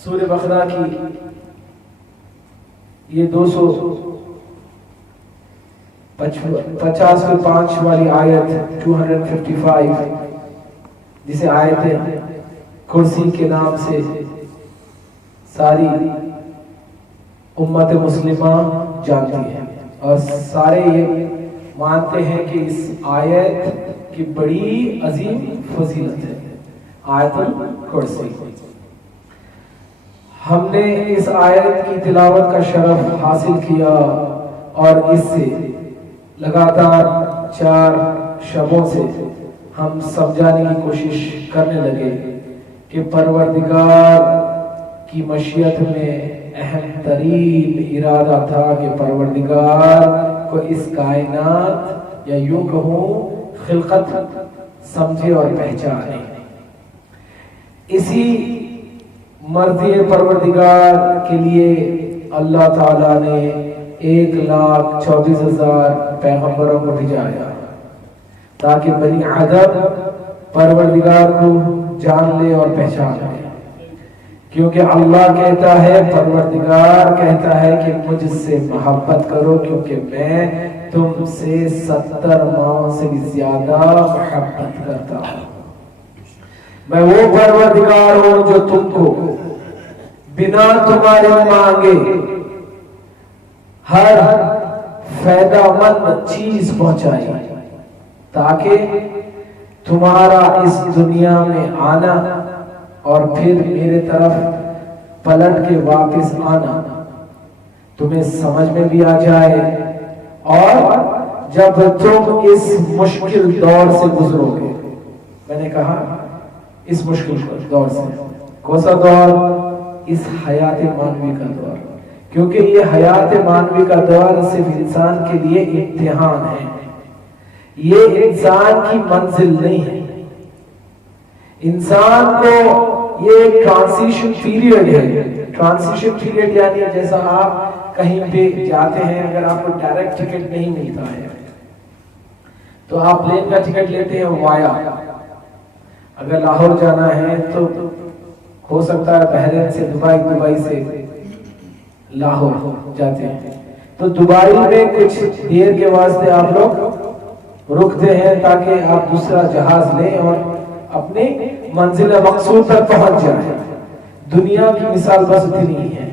सूरह बकरा की ये 250 वाली आयत 255, जिसे आयत कुर्सी के नाम से सारी उम्मत मुस्लिमा जानती है, और सारे ये मानते हैं कि इस आयत की बड़ी अजीम फजीलत है। आयतुल कुर्सी। हमने इस आयत की तिलावत का शरफ हासिल किया और इससे लगातार 4 शबों से हम समझाने की कोशिश करने लगे कि परवरदिगार की मशीयत में अहम तरीन इरादा था कि परवरदिगार को इस कायनात या यूं कहूं खिलकत समझे और पहचाने। इसी मर्ज़ी परवरदिगार के लिए अल्लाह ताला ने 1,24,000 पैगंबरों को भिजाया ताकि बनी आदम परवरदिगार को जान ले और पहचान ले। क्योंकि अल्लाह कहता है, परवरदिगार कहता है कि मुझसे मोहब्बत करो क्योंकि मैं तुमसे 70 माह से भी ज्यादा मोहब्बत करता हूं। मैं वो परवरदिगार हूं जो तुमको बिना तुम्हारे मांगे हर फायदामंद चीज पहुंचाई ताकि तुम्हारा इस दुनिया में आना और फिर मेरे तरफ पलट के वापस आना तुम्हें समझ में भी आ जाए। और जब तुम इस मुश्किल दौर से गुजरोगे, मैंने कहा इस मुश्किल दौर से, कौन सा दौर? इस हयात मानवी का दौर। क्योंकि ये हयात मानवी का दौर सिर्फ इंसान के लिए इम्तिहान है, ये इंसान की मंजिल नहीं है। इंसान को ये ट्रांजिशन पीरियड है। ट्रांजिशन पीरियड यानी जैसा आप कहीं पे जाते हैं, अगर आपको डायरेक्ट टिकट नहीं मिलता है तो आप प्लेन का टिकट लेते हैं वाया। अगर लाहौर जाना है तो हो सकता है बहरीन से दुबई, दुबई से लाहौर जाते हैं तो दुबई में कुछ देर के वास्ते आप लोग रुकते हैं ताकि आप दूसरा जहाज लें और अपने मंजिल मकसूद तक पहुंच जाए। दुनिया की मिसाल बस इतनी है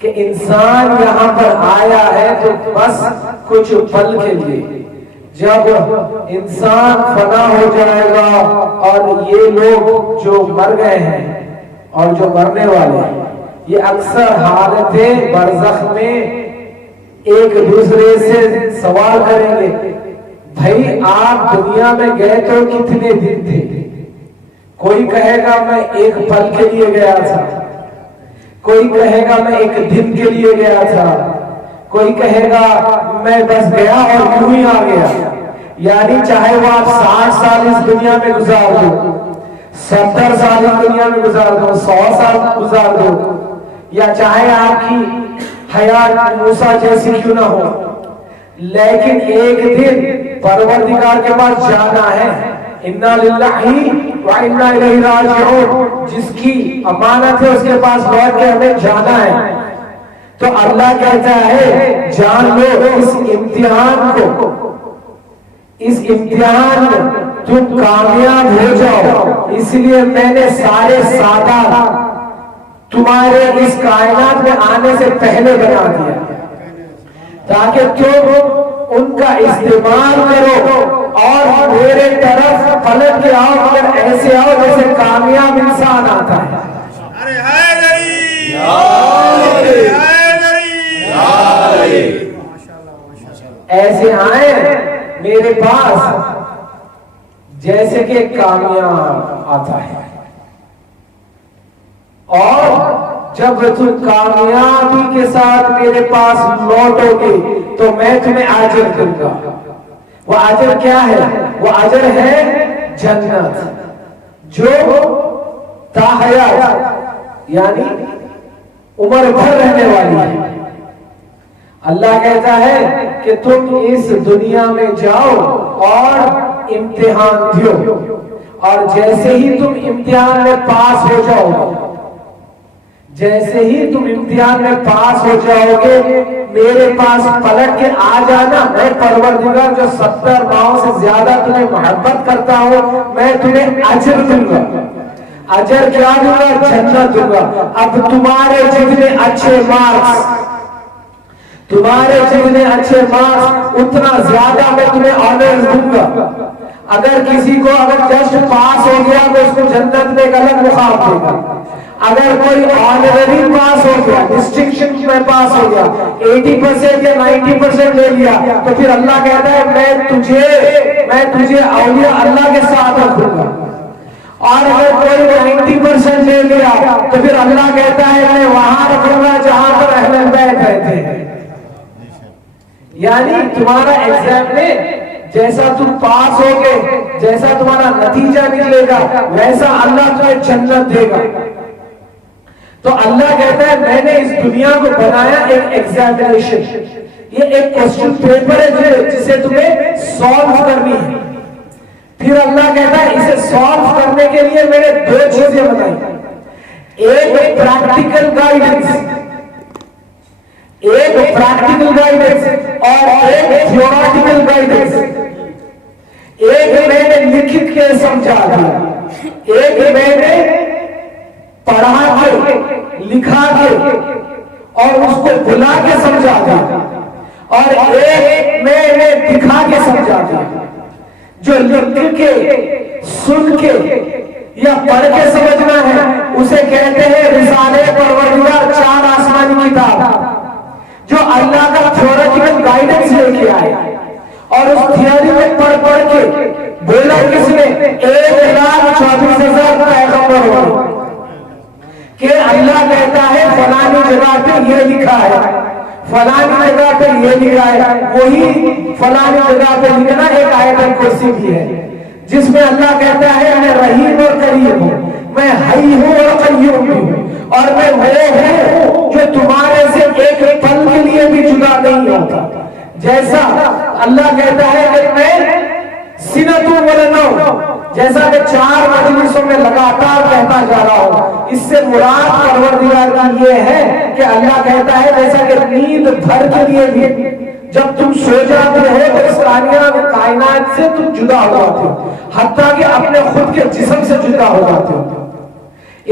कि इंसान यहाँ पर आया है तो बस कुछ पल के लिए। जब इंसान फना हो जाएगा और ये लोग जो मर गए हैं और जो मरने वाले हैं, ये अक्सर हालतें बरज़ख में एक दूसरे से सवाल करेंगे, भाई आप दुनिया में गए तो कितने दिन थे? कोई कहेगा मैं एक पल के लिए गया था, कोई कहेगा मैं एक दिन के लिए गया था, कोई कहेगा मैं बस गया और यूं ही आ गया। यानी चाहे वो आप 60 साल इस दुनिया में गुजार दो, 70 साल इस दुनिया में गुजार दो, 100 साल गुजार दो, या चाहे आपकी हयात मूसा जैसी क्यों ना हो, लेकिन एक दिन परवरदिगार के पास जाना है। इन्ना लिल्लाहि व इन्ना इलैहि राजिऊन, जिसकी अमानत है उसके पास लौट के हमें जाना है। तो अल्लाह कहता है जान लो इस इम्तिहान को, इस इम्तिहान में तुम कामयाब हो जाओ, इसलिए मैंने सारे सादा तुम्हारे इस कायनात में आने से पहले बना दिया ताकि तुम उनका इस्तेमाल करो और मेरे तरफ पलट के आओ, मगर ऐसे आओ जैसे कामयाब इंसान आता है। अरे हाय नहीं, ऐसे आए मेरे पास जैसे कि कामयाब आता है। और जब तुम कामयाबी के साथ मेरे पास लौटोगे तो मैं तुम्हें अजर दूंगा। वो अजर क्या है? वो अजर है जन्नत, जो ताहयात यानी उम्र भर रहने वाली है। अल्लाह कहता है कि तुम इस दुनिया में जाओ और इम्तिहान दो, और जैसे ही तुम इम्तिहान में पास हो जाओगे, जैसे ही तुम इम्तिहान में पास हो जाओगे मेरे पास पलट के आ जाना। मैं परवरदिगार जो 70 माह से ज्यादा तुम्हें मोहब्बत करता हूं, मैं तुम्हें अजर दूंगा। अजर क्या दूंगा? जन्नत दूंगा। अब तुम्हारे जितने अच्छे मार्क्स, तुम्हारे जितने अच्छे मार्क्स, उतना ज्यादा मैं तुम्हें ऑनर्स दूंगा। अगर किसी को अगर जस्ट पास हो गया तो उसको जन्नत में एक अलग मुकाम देगा। अगर कोई ऑनररी पास हो गया, डिस्टिंक्शन में पास हो गया, 80% या 90% ले लिया, तो फिर अल्लाह कहता है मैं तुझे औलिया अल्लाह के साथ रखूंगा। और अगर कोई 90% ले लिया तो फिर अल्लाह कहता है मैं वहां रखूंगा जहां पर अहले बैत रहते हैं। यानी तुम्हारा एग्जाम में जैसा तुम पास होगे, जैसा तुम्हारा नतीजा निकलेगा, वैसा अल्लाह तुम्हें जन्नत देगा। तो अल्लाह कहता है मैंने इस दुनिया को बनाया एक एग्जामिनेशन, ये एक क्वेश्चन पेपर है जिसे तुम्हें सॉल्व करनी है। फिर अल्लाह कहता है इसे सॉल्व करने के लिए मैंने दो चीजें बनाई, एक प्रैक्टिकल गाइडेंस और एक थ्योरेटिकल गाइडेंस। एक मैंने लिखित के समझा दिया, एक मैंने पढ़ा के लिखा के और उसको बुला के समझा दिया, और एक मैंने दिखा के समझा दिया। जो लिख के सुन के या पढ़ के समझना है उसे कहते हैं रिसाले परवरदिगार 4 आसमानी किताब, जो अल्लाह का थ्योरेटिकल गाइडेंस लेके आए। और उस थियरी में पढ़ के बोला किसने, 1,24,000 पैगंबर हो कि अल्लाह कहता है फलानी जगह पे ये लिखा है, फलानी जगह पे ये लिखा है, वही फलानी जगह पे लिखना एक आयतल कुर्सी भी है जिसमें अल्लाह कहता है मैं रहीम और करीम हूँ, मैं हई हूँ और कय्यूम भी हूँ, और मैं वो हूँ जो तुम्हारे से एक पल के लिए भी जुदा नहीं होता। जैसा अल्लाह कहता है कि मैं सिनतु वलनौ, जैसा मैं 4 मजलिसों में लगातार कहता जा रहा हूँ, इससे मुराद परवरदिगार की ये है कि अल्लाह कहता है जैसा कि नींद भर के लिए भी जब तुम सो जाते हो तो इस कायनात से तुम जुदा हो जाते हो, हत्ता कि अपने खुद के जिस्म से जुदा हो जाते हो।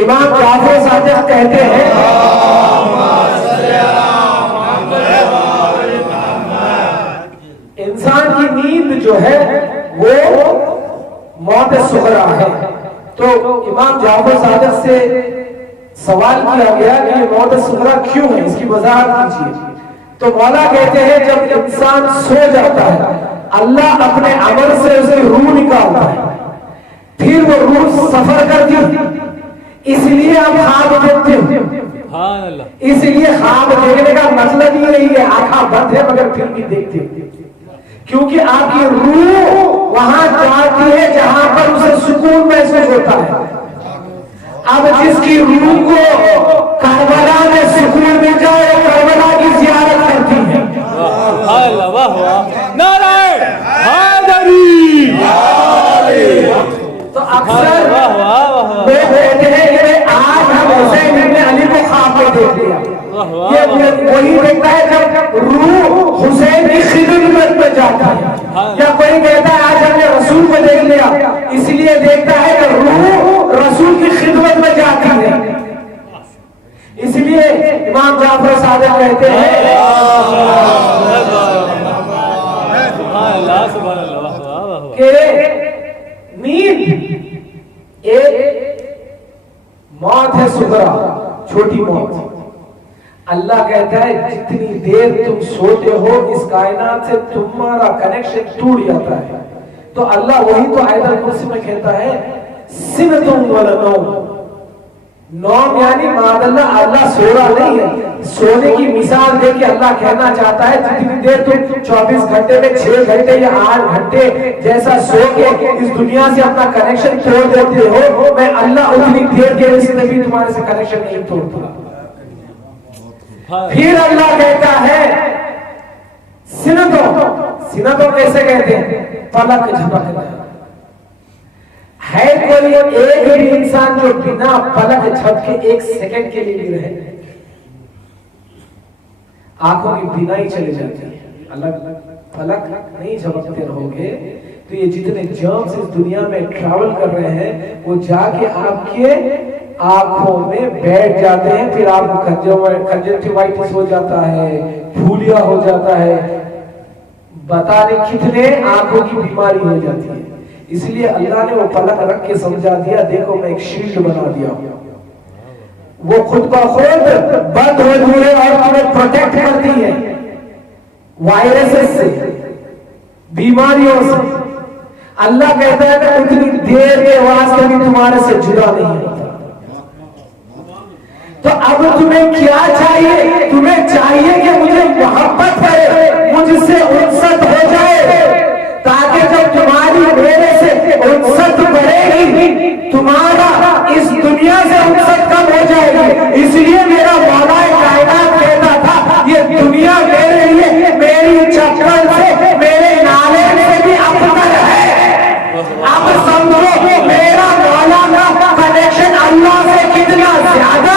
इमाम जाफर सादिक कहते हैं इंसान की नींद जो है वो मौत सुगरा है। तो इमाम जाफर सादिक से सवाल किया गया कि ये मौत सुगरा क्यों है, इसकी वजाहत कीजिए। तो मौला कहते हैं जब इंसान सो जाता है अल्लाह अपने अमल से उसकी रूह निकालता है, फिर वो रूह सफर करती है, इसलिए आप ख्वाब देखते हो। इसलिए ख्वाब देखने का मतलब ही यही है, आंखा बंद है मगर फिर भी देखते हो, क्योंकि आपकी रूह वहां जाती है जहां पर उसे सुकून महसूस होता है। अब जिसकी रूह को करबला में सुकून मिल जाए वो करबला की ज़ियारत करती है। नारायण हैदरी। तो अक्सर लोग कहते हैं कि आज हम हुसैन इब्न अली को ख्वाब में देख लिया, ये वही देखता है जब रूह हुसैन की खिदमत में जाता है। या कोई कहता है आज हमने रसूल को देख लिया, इसलिए देखता है कि रूह रसूल की खिदमत में जाती है। इसलिए इमाम जाफर सादिक कहते हैं कि नींद एक मौत है सुगरा, छोटी मौत। अल्लाह कहता है जितनी देर तुम सोते हो इस कायनात से तुम्हारा कनेक्शन टूट जाता है। तो अल्लाह वही तो आयतल कुर्सी में कहता है सिनतुम वलनौम, नौम यानी मादल्लाह अल्लाह सो रहा नहीं है। सोने की मिसाल देके अल्लाह कहना चाहता है जितनी देर तुम 24 घंटे में 6 घंटे या 8 घंटे जैसा सो के इस दुनिया से अपना कनेक्शन तोड़ देते हो, मैं अल्लाह उतनी देर के लिए भी तुम्हारे से कनेक्शन नहीं तोड़ता। फिर अल्लाह कहता है सिनतों कैसे कहते हैं, पलक झपकना है। कोई एक भी इंसान जो बिना पलक झपके 1 सेकंड के लिए भी रहे, आंखों की बिना ही चले जाती है। अलग पलक नहीं झपकते रहोगे तो ये जितने जर्म्स इस दुनिया में ट्रैवल कर रहे हैं वो जाके आपके आंखों में बैठ जाते हैं, फिर आपको कंजक्टिवाइटिस हो जाता है, फूलिया हो जाता है, बता दें कितने आंखों की बीमारी हो जाती है। इसलिए अल्लाह ने वो पलक रख के समझा दिया, देखो मैं एक शील्ड बना दिया, वो खुद ब खुद बंद होती है और तुम्हें प्रोटेक्ट करती है वायरसेस से, बीमारियों से। अल्लाह कहता है मैं उतनी देर के वास्ते भी तुम्हारे से जुड़ा नहीं होता। तो अब तुम्हें क्या चाहिए? तुम्हें चाहिए कि मुझे मोहब्बत करे, मुझसे उनसत हो जाए, ताकि जब तुम्हारी मेरे से उनसत बढ़ेगी तुम्हारा इस दुनिया से उनसत कम हो जाएगी। इसलिए मेरा मौला कायनात कहता था ये दुनिया मेरे लिए मेरी चक्कर से, मेरे नाले से भी अफजल है। अब समझो मेरा मौला का कनेक्शन अल्लाह से कितना ज्यादा,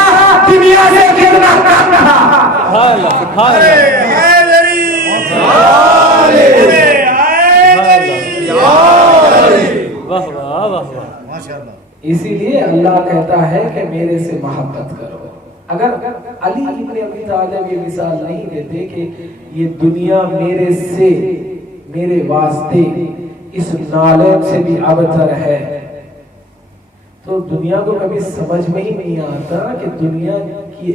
दुनिया से कितना कम था। इसीलिए अल्लाह कहता है कि मेरे से मोहब्बत करो। अगर अली इब्न अबी तालिब ये मिसाल नहीं देते कि ये दुनिया मेरे से, मेरे वास्ते इस नाले से भी अबतर है, तो दुनिया को कभी समझ में ही नहीं आता कि दुनिया की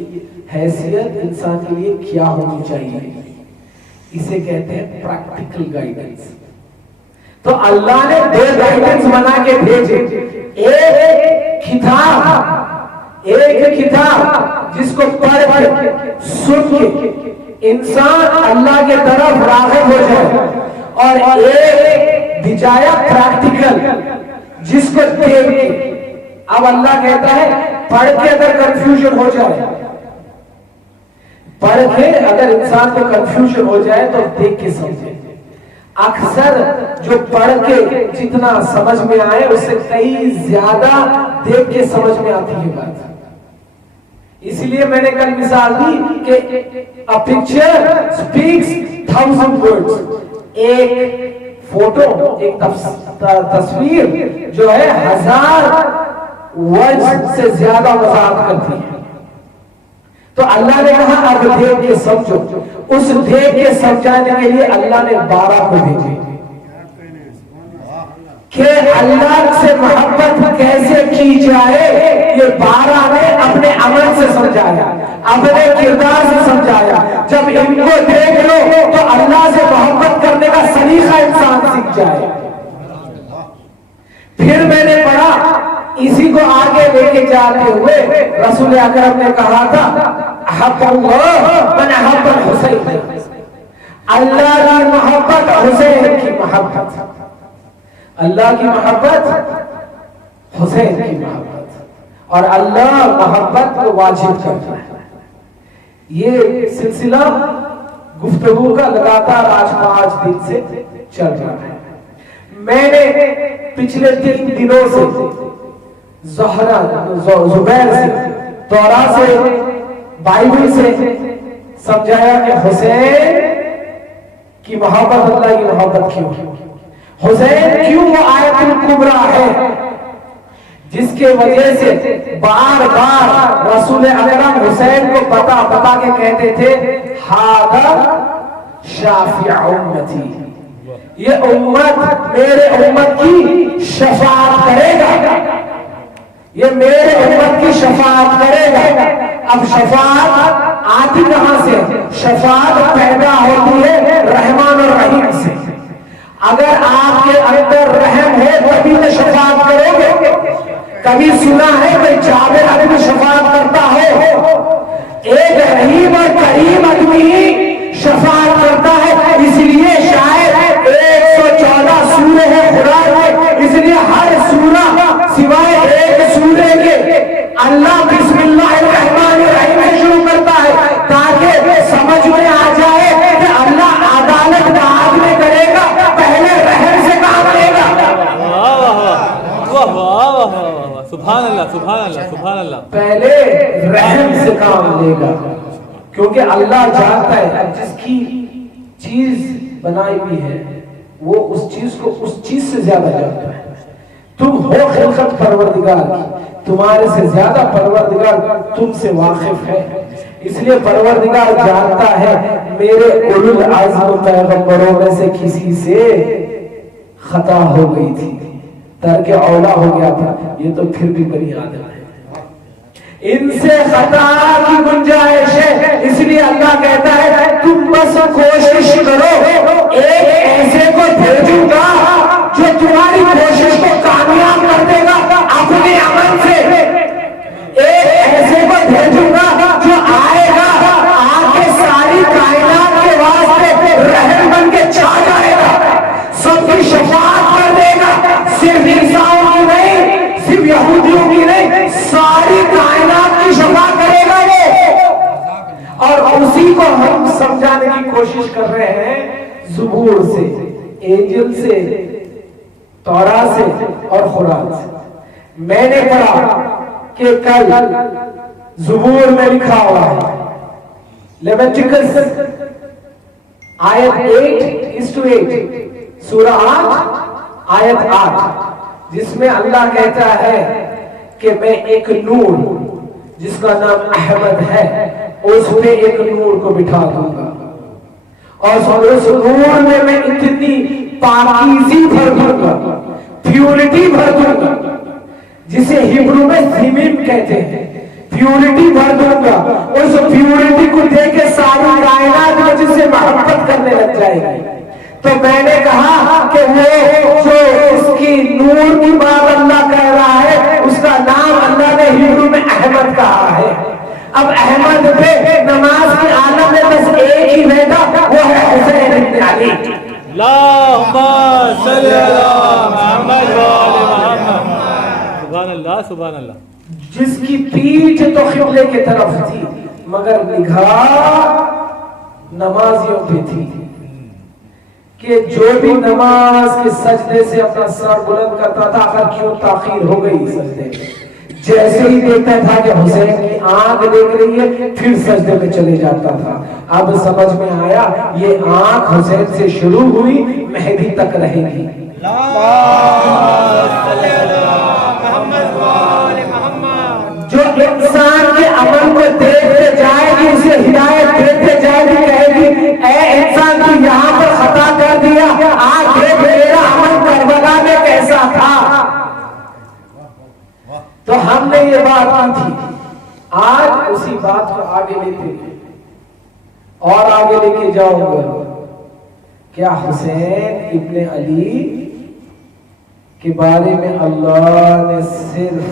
हैसियत इंसान के लिए क्या होनी चाहिए। इसे कहते हैं प्रैक्टिकल गाइडेंस। तो अल्लाह ने 2 गाइडेंस बना के भेजे। एक किताब जिसको पढ़ के सुन के इंसान अल्लाह के तरफ राग़िब हो जाए, और एक बिजाया प्रैक्टिकल जिसको देख के। अब अल्लाह कहता है पढ़ के अगर कंफ्यूजन हो जाए, पढ़ के अगर इंसान को कंफ्यूजन हो जाए तो देख के समझे। अक्सर जो पढ़ के जितना समझ में आए उससे कई ज्यादा देख के समझ में आती है बात। इसलिए मैंने कल मिसाल दी कि अ पिक्चर स्पीक्स 1000 वर्ड्स। एक फोटो, एक तस्वीर जो है 1000 वर्ड्स से ज्यादा वजाहत करती है। तो अल्लाह ने कहा अब देख के समझो। उस देख के समझाने के लिए अल्लाह ने 12 को भेजे कि अल्लाह से मोहब्बत कैसे की जाए। ये 12 ने अपने अमल से समझाया, अपने किरदार से समझाया। जब इनको देख लो तो अल्लाह से मोहब्बत करने का सलीका इंसान सीख जाए। फिर मैंने पढ़ा, इसी को आगे लेके जाते हुए रसूल अकरम ने कहा था हुसैन, अल्लाह की मोहब्बत हुसैन की मोहब्बत, अल्लाह की मोहब्बत हुसैन की मोहब्बत, और अल्लाह मोहब्बत को वाजिब करता है। ये सिलसिला गुफ्तगू का लगातार आज 5 दिन से चल रहा है। मैंने पिछले 3 दिनों से जुबैर से, तौरा से, बाइबल से समझाया कि हुसैन की मोहब्बत अल्लाह की मोहब्बत क्यों, हुसैन क्यों वो आयतुल कुबरा है जिसके वजह से बार बार रसूल अकरम हुसैन को बता बता के कहते थे हादा शाफिअ उम्मती, ये उम्मत मेरे उम्मत की शफाअत करेगा, ये मेरे उम्मत की शफाअत करेगा। अब शफाअत आती कहां से? शफाअत पैदा होती है रहमान और रहीम से। अगर आपके अंदर रहम है तभी तो शफाअत करोगे। कभी सुना है कोई जाबिर आदमी शफाअत करता हो? एक रहीम और करीम आदमी ही शफाअत करता है। इसलिए शायद 114 सूरे हैं कुरान में, इसलिए हर सूरा सिवाय एक सूरे के अल्लाह बिस्मिल्लाहिर्रहमानिर्रहीम से शुरू करता है, ताकि समझ में आ जाए कि अल्लाह अदालत बाद में करेगा, पहले रहम से काम लेगा। सुभान अल्लाह, सुभान अल्लाह, सुभान अल्लाह। पहले रहम से काम लेगा, क्योंकि अल्लाह जानता है जिसकी चीज बनाई हुई है वो उस चीज को उस चीज से ज्यादा जानता है। तुम हो खिलकत परवरदिगार की, तुम्हारे से ज्यादा परवरदिगार तुमसे वाकिफ है। इसलिए परवरदिगार जानता है मेरे उलुल आज़म पैगंबरों में से किसी से खता हो गई थी, तर्क औला हो गया था, ये तो फिर भी बनी आदम है, इनसे खता की गुंजाइश है। इसलिए अल्लाह कहता है तुम बस कोशिश करो, एक ऐसे को भेजूंगा जो तुम्हारी कोशिश को कामयाब कर देगा अपने अमल से। एक ऐसे को भेजूंगा जो आएगा, आके सारी कायनात के वास्ते रहम बन के छा जाएगा, सबकी शफाअत कर देगा, सिर्फ इंसानों की नहीं, सिर्फ यहूदियों की नहीं, सारी कायनात की शफा करेगा वो। और उसी को हम समझाने की कोशिश कर रहे हैं ज़ुबूर से, इंजील से, तौरा से और कुरान से। मैंने पढ़ा कि कल ज़ुबूर में लिखा हुआ है लेविटिकस आयत 8:8, सूरह 8 आयत 8, जिसमें अल्लाह कहता है कि मैं एक नूर जिसका नाम अहमद है उस पे एक नूर को बिठा दूंगा, और उस नूर में मैं इतनी पाकीज़ी भर दूंगा, प्यूरिटी भर दूंगा, जिसे हिब्रू में सिमिम कहते हैं, प्यूरिटी भर दूंगा। उस प्यूरिटी को देख के सारी कायनात मुझसे मोहब्बत करने लग जाएगी। तो मैंने कहा कि वो जो इसकी नूर की बात अल्लाह कह रहा है, उसका नाम अल्लाह ने हिब्रू में अहमद कहा है। अब अहमद पे नमाज की आलम में बस एक ही रहता, वो है हुसैन इब्न अली। अल्लाहुम्मा सल्ली अला मुहम्मद व आले मुहम्मद। सुभान अल्लाह, सुभान अल्लाह। जिसकी पीठ तो क़िबले की तरफ थी मगर निगाह नमाजियों पे थी, कि जो भी नमाज के सजदे से अपना सर बुलंद करता था, अगर क्यों ताखीर हो गई सजदे में, जैसे ही देखता था कि हुसैन की आंख देख रही है, फिर सजदे में चले जाता था। अब समझ में आया ये आंख हुसैन से शुरू हुई, मेहदी तक रहेगी। जो इंसान के अमल को देखते जाएगी, उसे हिदायत देते जाएगी, कहेगी ऐ इंसान तू यहाँ पर खता कर दिया, आज देख मेरा अमल करबला में कैसा था। तो हमने ये बात की थी, आज उसी बात को आगे लेते और आगे लेके जाऊंगा। क्या हुसैन इब्ने अली के बारे में अल्लाह ने सिर्फ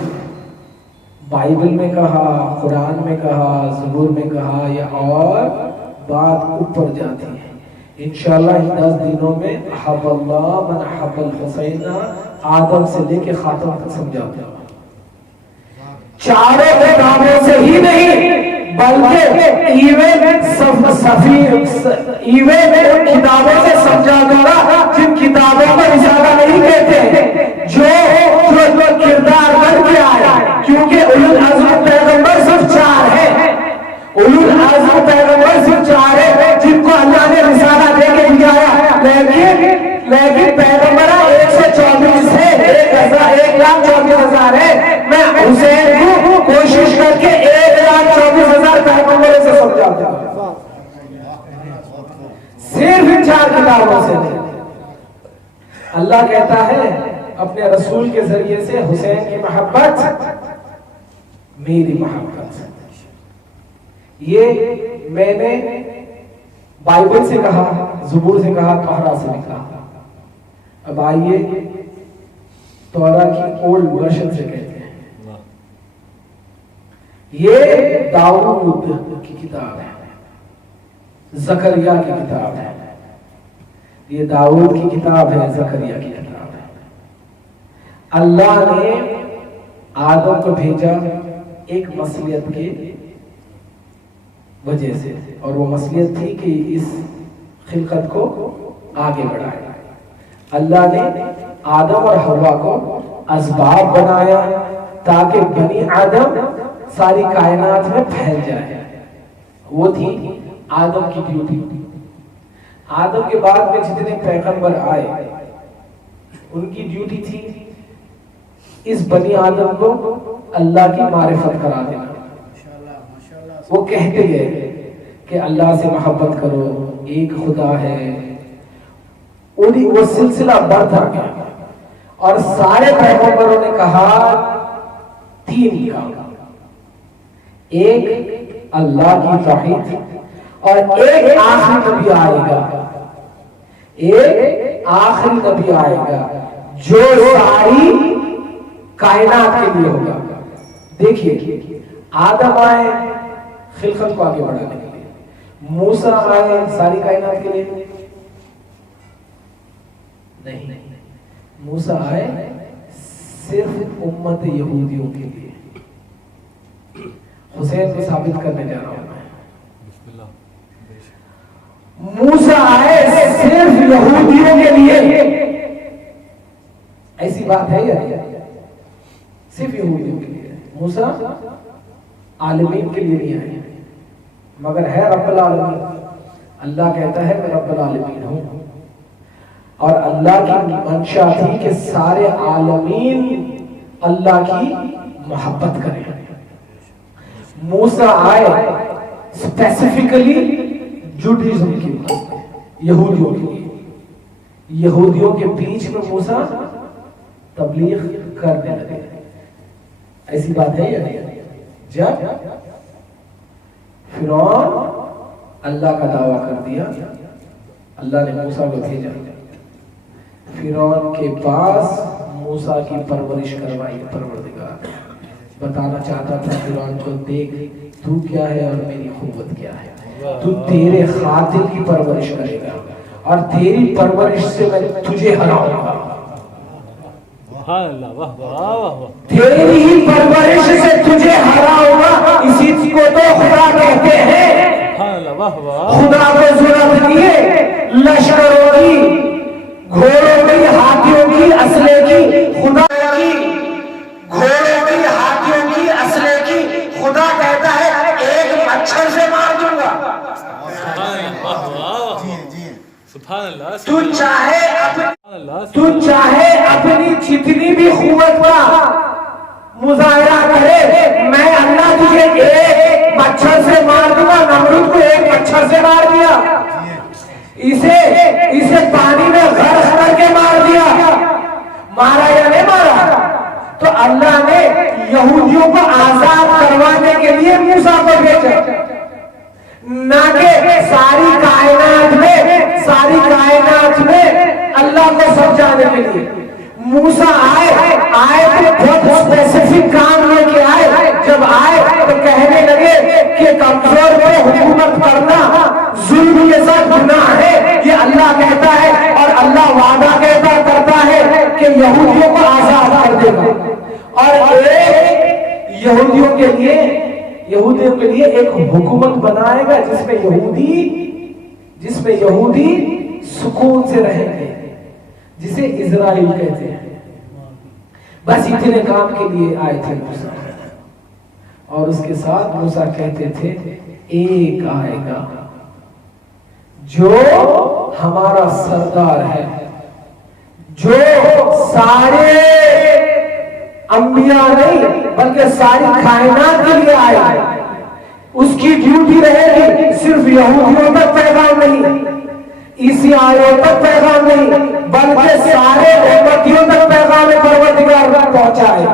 बाइबल में कहा, कुरान में कहा, ज़बूर में कहा, या और बात ऊपर जाती है? इंशाअल्लाह इन 10 दिनों में हब्बल्लाह मन हब्बल हुसैना आदम से लेके खातम तक समझाते हैं। चारों किताबों से ही नहीं बल्कि इवन किताबों से समझा दूंगा जिन किताबों को रिसाला नहीं कहते, जो किरदार बन के आए, क्योंकि उलुल अज़्म पैगंबर सिर्फ 4 है, उलुल अज़्म पैगंबर सिर्फ 4 है जिनको अल्लाह ने रिसाला दे के दिखाया। लेकिन पैगंबर 124 है, 1,24,000 है। मैं हुसैन को कोशिश करके 1,24,000 पैगंबरों से समझाता हूं, सिर्फ 4 किताबों से नहीं। अल्लाह कहता है अपने रसूल के जरिए से, हुसैन की मोहब्बत मेरी मोहब्बत। ये मैंने बाइबल से कहा, ज़बूर से कहा, तौरा से भी कहा। अब आइए तौरा की ओल्ड वर्जन से कहते हैं। ये दाऊद की किताब है, ज़करिया की किताब है। ये दाऊद की किताब है, ज़करिया की किताब है। अल्लाह ने आदम को भेजा एक मसलियत के वजह से, और वो मसलियत थी कि इस खिलकत को आगे बढ़ाए। अल्लाह ने आदम और हवा को असबाब बनाया ताकि बनी आदम सारी कायनात में फैल जाए। वो थी आदम की ड्यूटी। आदम के बाद में जितने पैगंबर आए उनकी ड्यूटी थी इस बनी आदम को अल्लाह की मारिफत करा देना। वो कहते गए कि अल्लाह से मोहब्बत करो, एक खुदा है। वो सिलसिला बढ़ता गया और सारे पैगंबरों ने कहा 3 काम। एक अल्लाह की तौहीद, और एक आखिरी नबी आएगा, एक आखिरी नबी आएगा जो सारी कायनात के लिए होगा। देखिए, आदम आए खिलकत को आगे बढ़ाने के लिए, मूसा आए सारी कायनात के लिए नहीं, मूसा आए सिर्फ उम्मत यहूदियों के लिए। हुसैन को साबित करने जा रहा हूं मैं। मूसा आए सिर्फ यहूदियों के लिए, ऐसी बात है या सिर्फ यहूदियों के लिए? मूसा आलमीन के लिए नहीं आए, मगर है रब्बुल आलमीन। अल्लाह कहता है मैं रब्बुल आलमीन हूं, और अल्लाह की मंशा थी कि सारे आलमीन अल्लाह की मोहब्बत करें। मूसा आए स्पेसिफिकली जुडाइज्म की यहूदियों के लिए, यहूदियों के बीच में मूसा तबलीग करने लगे। ऐसी बात है या नहीं? जब फिरौन अल्लाह का दावा कर दिया, अल्लाह ने मूसा को भेजा, फिरौन के पास मूसा की परवरिश करवाई। परवरदिगार बताना चाहता था फिरौन को, देख तू क्या है और मेरी कुव्वत क्या है। तू तेरे खातिल की परवरिश करेगा और तेरी परवरिश से मैं तुझे हराऊंगा। तेरी ही परवरिश से तुझे हराऊंगा। इसी को तो खुदा कहते हैं। खुदा को जरूरत नहीं है लश्करों की, घोड़ों की, हाथियों की, असले की। खुदा की घोड़ों की, हाथियों की, असले की। खुदा कहता है एक मच्छर से मार दूंगा। तू चाहे अपनी जितनी भी कुव्वत का मुजाहिरा करे, मैं अल्लाह तुझे एक मच्छर से मार दूंगा। नमरूद को एक मच्छर से मार दिया, इसे पानी में गर्क करके मार दिया। मारा या नहीं मारा? तो अल्लाह ने यहूदियों को आजाद करवाने के लिए मूसा को भेजा, ना कि सारी कायनात में अल्लाह को समझाने के लिए। मूसा आए तो बहुत स्पेसिफिक काम लेके आए। जब आए तो कहने लगे कि कमजोर पे हुकूमत करना जुल्म के साथ गुनाह है, ये अल्लाह कहता है। और अल्लाह वादा करता है कि यहूदियों को आजाद कर देगा। और एक यहूदियों के लिए एक हुकूमत बनाएगा जिसमें यहूदी सुकून से रहेंगे, जिसे इजराइल कहते हैं। बस इतने काम के लिए आए थे मूसा, और उसके साथ मूसा कहते थे एक आएगा जो हमारा सरदार है, जो सारे अंबिया नहीं बल्कि सारी कायनात के लिए आएगा। उसकी ड्यूटी रहेगी सिर्फ यहूदियों तक पैगाम नहीं, ईसाइयों तक पैगाम नहीं, बल्कि सारे उम्मतियों तक पैगाम परवरदिगार पहुंचाए।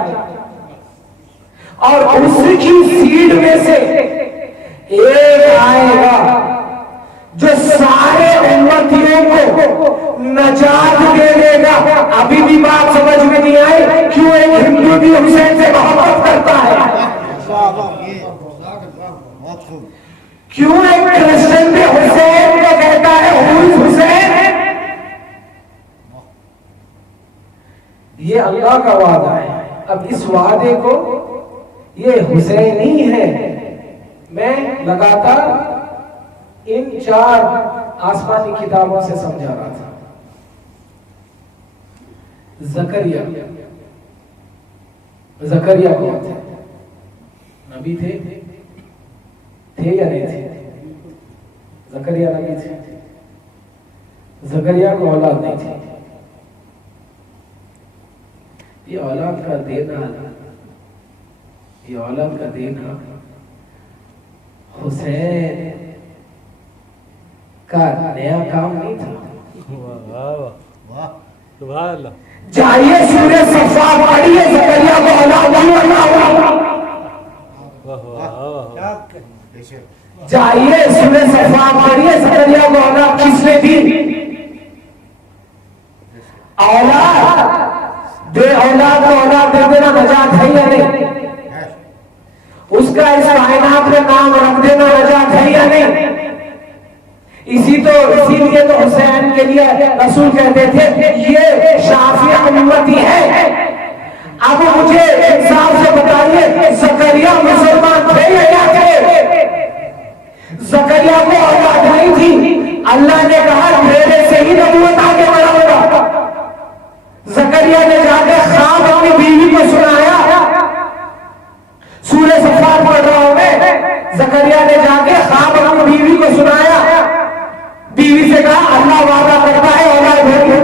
और उसकी सीड में से एक आएगा जो सारे उम्मतियों को नजात दे देगा। अभी भी बात समझ में नहीं आई क्यों एक हिंदू भी हुसैन से मोहब्बत करता है, क्यों एक क्रिश्चियन भी हुसैन को कहता है हुसैन। ये अल्लाह का वादा है। अब इस वादे को ये हुसैनी है, मैं लगातार इन 4 आसमानी किताबों से समझा रहा था। जकरिया कौन थे? नबी थे या नहीं थे? जकरिया नबी थे। जकरिया को औलाद नहीं थी। ये औलाद का देना हुसैन का नया काम नहीं था। सुभान अल्लाह। जाइए सूर्य सफा पढ़िए, जकरिया को औलाद नहीं बना हुआ। जाइए सूर्य सफा पढ़िए, जकरिया को औलाद किसने दी? औलाद दे, औलाद को औलाद दे देना मजाक है या नहीं? उसका इस कायनात में नाम रख देना मजाक है या नहीं? इसीलिए तो हुसैन के लिए रसूल कहते थे ये शाफी उम्मती है। अब मुझे इंसाफ से बताइए, जकरिया मुसलमान थे या क्या थे? जकरिया को औलाद नहीं थी, अल्लाह ने कहा मेरे से ही नबूवत आगे बढ़ाऊंगा। जकरिया ने जाके ख्वाब अपनी बीवी को सुनाया। सूरह सफात पढ़ रहा हूं मैं। जकरिया ने जाके ख्वाब अपनी बीवी को सुनाया। बीवी से कहा अल्लाह वादा करता है औलाद होगी।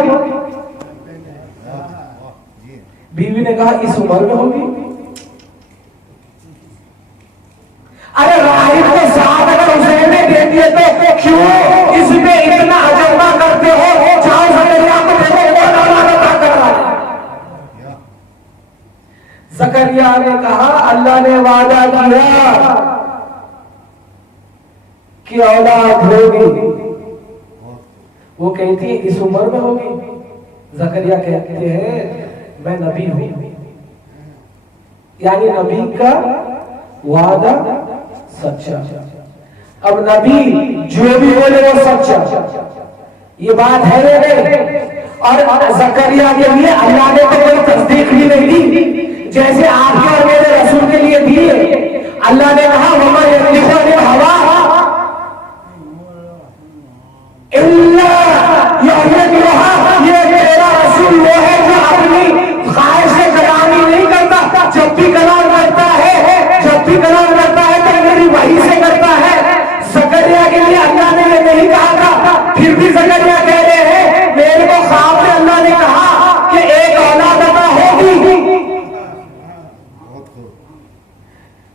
बीवी ने कहा इस उम्र में होगी? अरे राहिब को साथ अगर हुसैन ने दे दिए तो क्यों इसमें इतना अजंबा करते हो? जाओ जकरिया को देखो कौन औलाद अता कर रहा है। जकरिया ने कहा अल्लाह ने वादा किया कि औलाद होगी। वो कहती है इस उम्र में होगी। जकरिया कहते हैं मैं नबी हूं, यानी नबी का वादा सच्चा। अब नबी जो भी बोले वो सच्चा, ये बात है या नहीं? और जकरिया के लिए अल्लाह ने तो कोई तस्दीक भी नहीं दी, जैसे आपके और मेरे रसूल के लिए दी। अल्लाह ने कहा वमा यंतिकु अनिल हवा इल्ला ये मेरा रसूल वो है जो अपनी ख्वाहिश से कलामी नहीं करता। जब भी कलाम करता है, जब भी कलाम करता है तो मेरी वही से करता है। जकरिया के लिए अल्लाह ने ये नहीं कहा था, फिर भी जकरिया कह रहे हैं मेरे को ख्वाब में अल्लाह ने कहा कि एक औलाद अता होगी।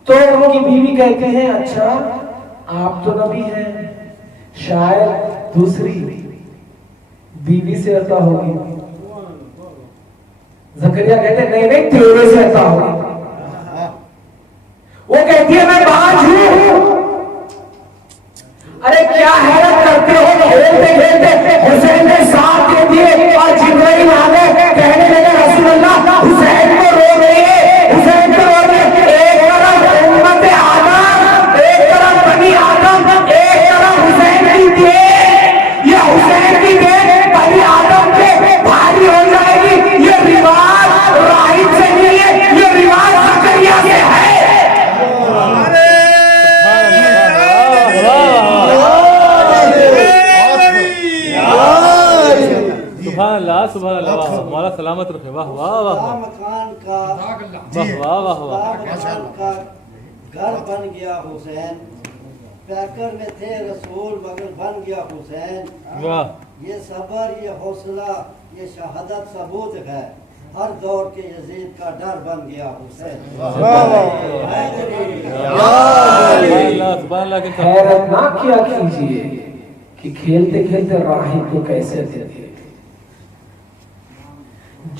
तो उनकी बीवी कहते हैं अच्छा आप तो नबी हैं, शायद दूसरी बीवी से अता होगी। जकरिया कहते नहीं नहीं तेरे से अता होगी। वो कहती है मैं बाज हूं। अरे क्या हैरत करते हो? खेलते खेलते हुसैन ने साथ दे दिए और जिब्राइल आ गए, कहने लगे रसूल अल्लाह हुसैन को रो रहे हैं, हुसैन को रो रहे हैं। एक तरफ उम्मत आदम, एक तरफ बनी आदम, एक तरफ हुसैन की देन। ये हुसैन की देन बनी आदम पे भारी हो जाएगी। ये रिवाज राहिब से नहीं है, ये रिवाज जकरिया से है। सुभान अल्लाह, हमारा सलामत रखे। वाह वाह वाह मकान का वाह वाह वाह का घर बन गया हुसैन। पैकर में थे रसूल मगर बन गया हुसैन। वाह ये सबर, ये हौसला, ये शहादत सबूत है। हर दौर के यजीद का डर बन गया हुसैन। हैरत ना क्या कीजिए कि खेलते खेलते राहिब को कैसे देते।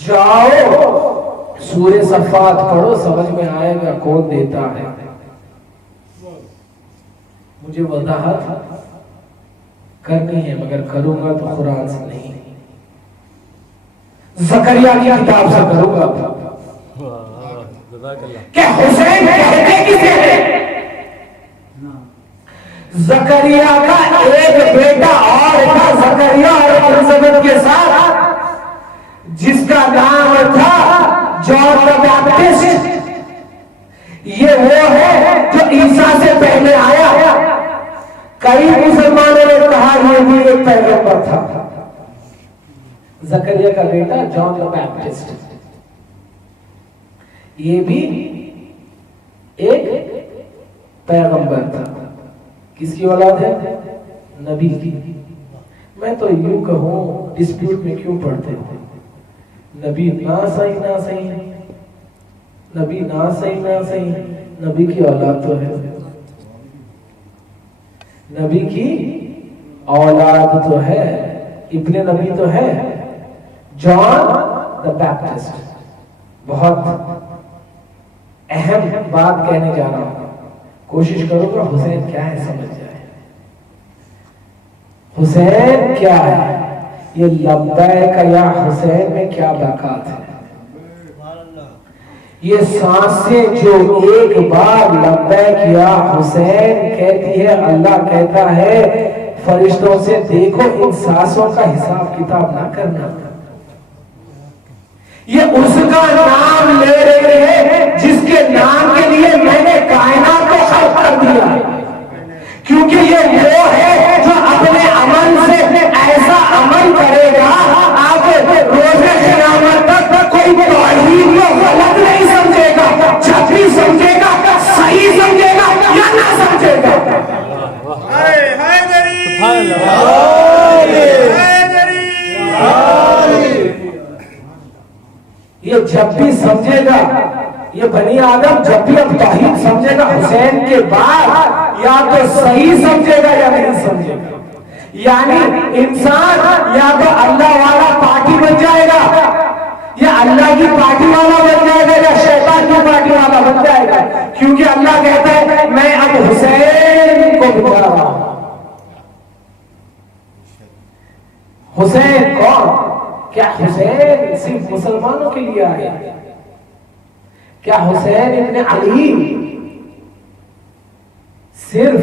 जाओ सूर्य सफात पढ़ो, समझ में आएगा कौन देता है। मुझे वजाहत करनी है मगर करूंगा तो कुरान से नहीं, जकरिया की किताब से करूंगा। क्या हुसैन कहते किसे हैं? जकरिया का एक बेटा और था, जकरिया और एलिजाबेथ के साथ, जिसका नाम था जॉन द बैप्टिस्ट। ये वो है जो ईसा से पहले आया। कई मुसलमानों ने कहा ये भी एक पैगंबर था। जकरिया का बेटा जॉन द बैप्टिस्ट, ये भी एक पैगंबर था। किसकी औलाद है? नबी की। मैं तो यूं कहूं डिस्प्यूट में क्यों पढ़ते हो? नबी ना सही ना सही, नबी ना सही ना सही, नबी की औलाद तो है, नबी की औलाद तो है, इब्ने नबी तो है। जॉन द बैप्टिस्ट, बहुत अहम बात कहने जा रहा हूं, कोशिश करूंगा हुसैन क्या है समझ जाए। हुसैन क्या है, ये लब्बैक या हुसैन में क्या बरकत है। ये सांसें जो एक बार लब्बैक या हुसैन कहती है, अल्लाह कहता है फरिश्तों से, देखो इन सांसों का हिसाब किताब ना करना। ये उसका नाम ले रहे हैं जिसके नाम के लिए मैंने कायनात को खल्क कर दिया, क्योंकि ये वो है जो अपने अमल से ऐसा अमल करेगा, आप रोज़े क़यामत तक कोई तौहीद को गलत नहीं समझेगा, जब भी समझेगा सही समझेगा या ना समझेगा। ये जब भी समझेगा, ये बनी आदम जब भी अब तौहीद समझेगा हुसैन के बाद, या तो सही समझेगा या नहीं समझेगा। यानी इंसान या तो अल्लाह वाला पार्टी बन जाएगा, या अल्लाह की पार्टी वाला बन जाएगा, या शैतान की पार्टी वाला बन जाएगा। क्योंकि अल्लाह कहता है मैं अब हुसैन को बुला रहा हूं। हुसैन कौन? क्या हुसैन सिर्फ मुसलमानों के लिए आया? क्या हुसैन इब्ने अली सिर्फ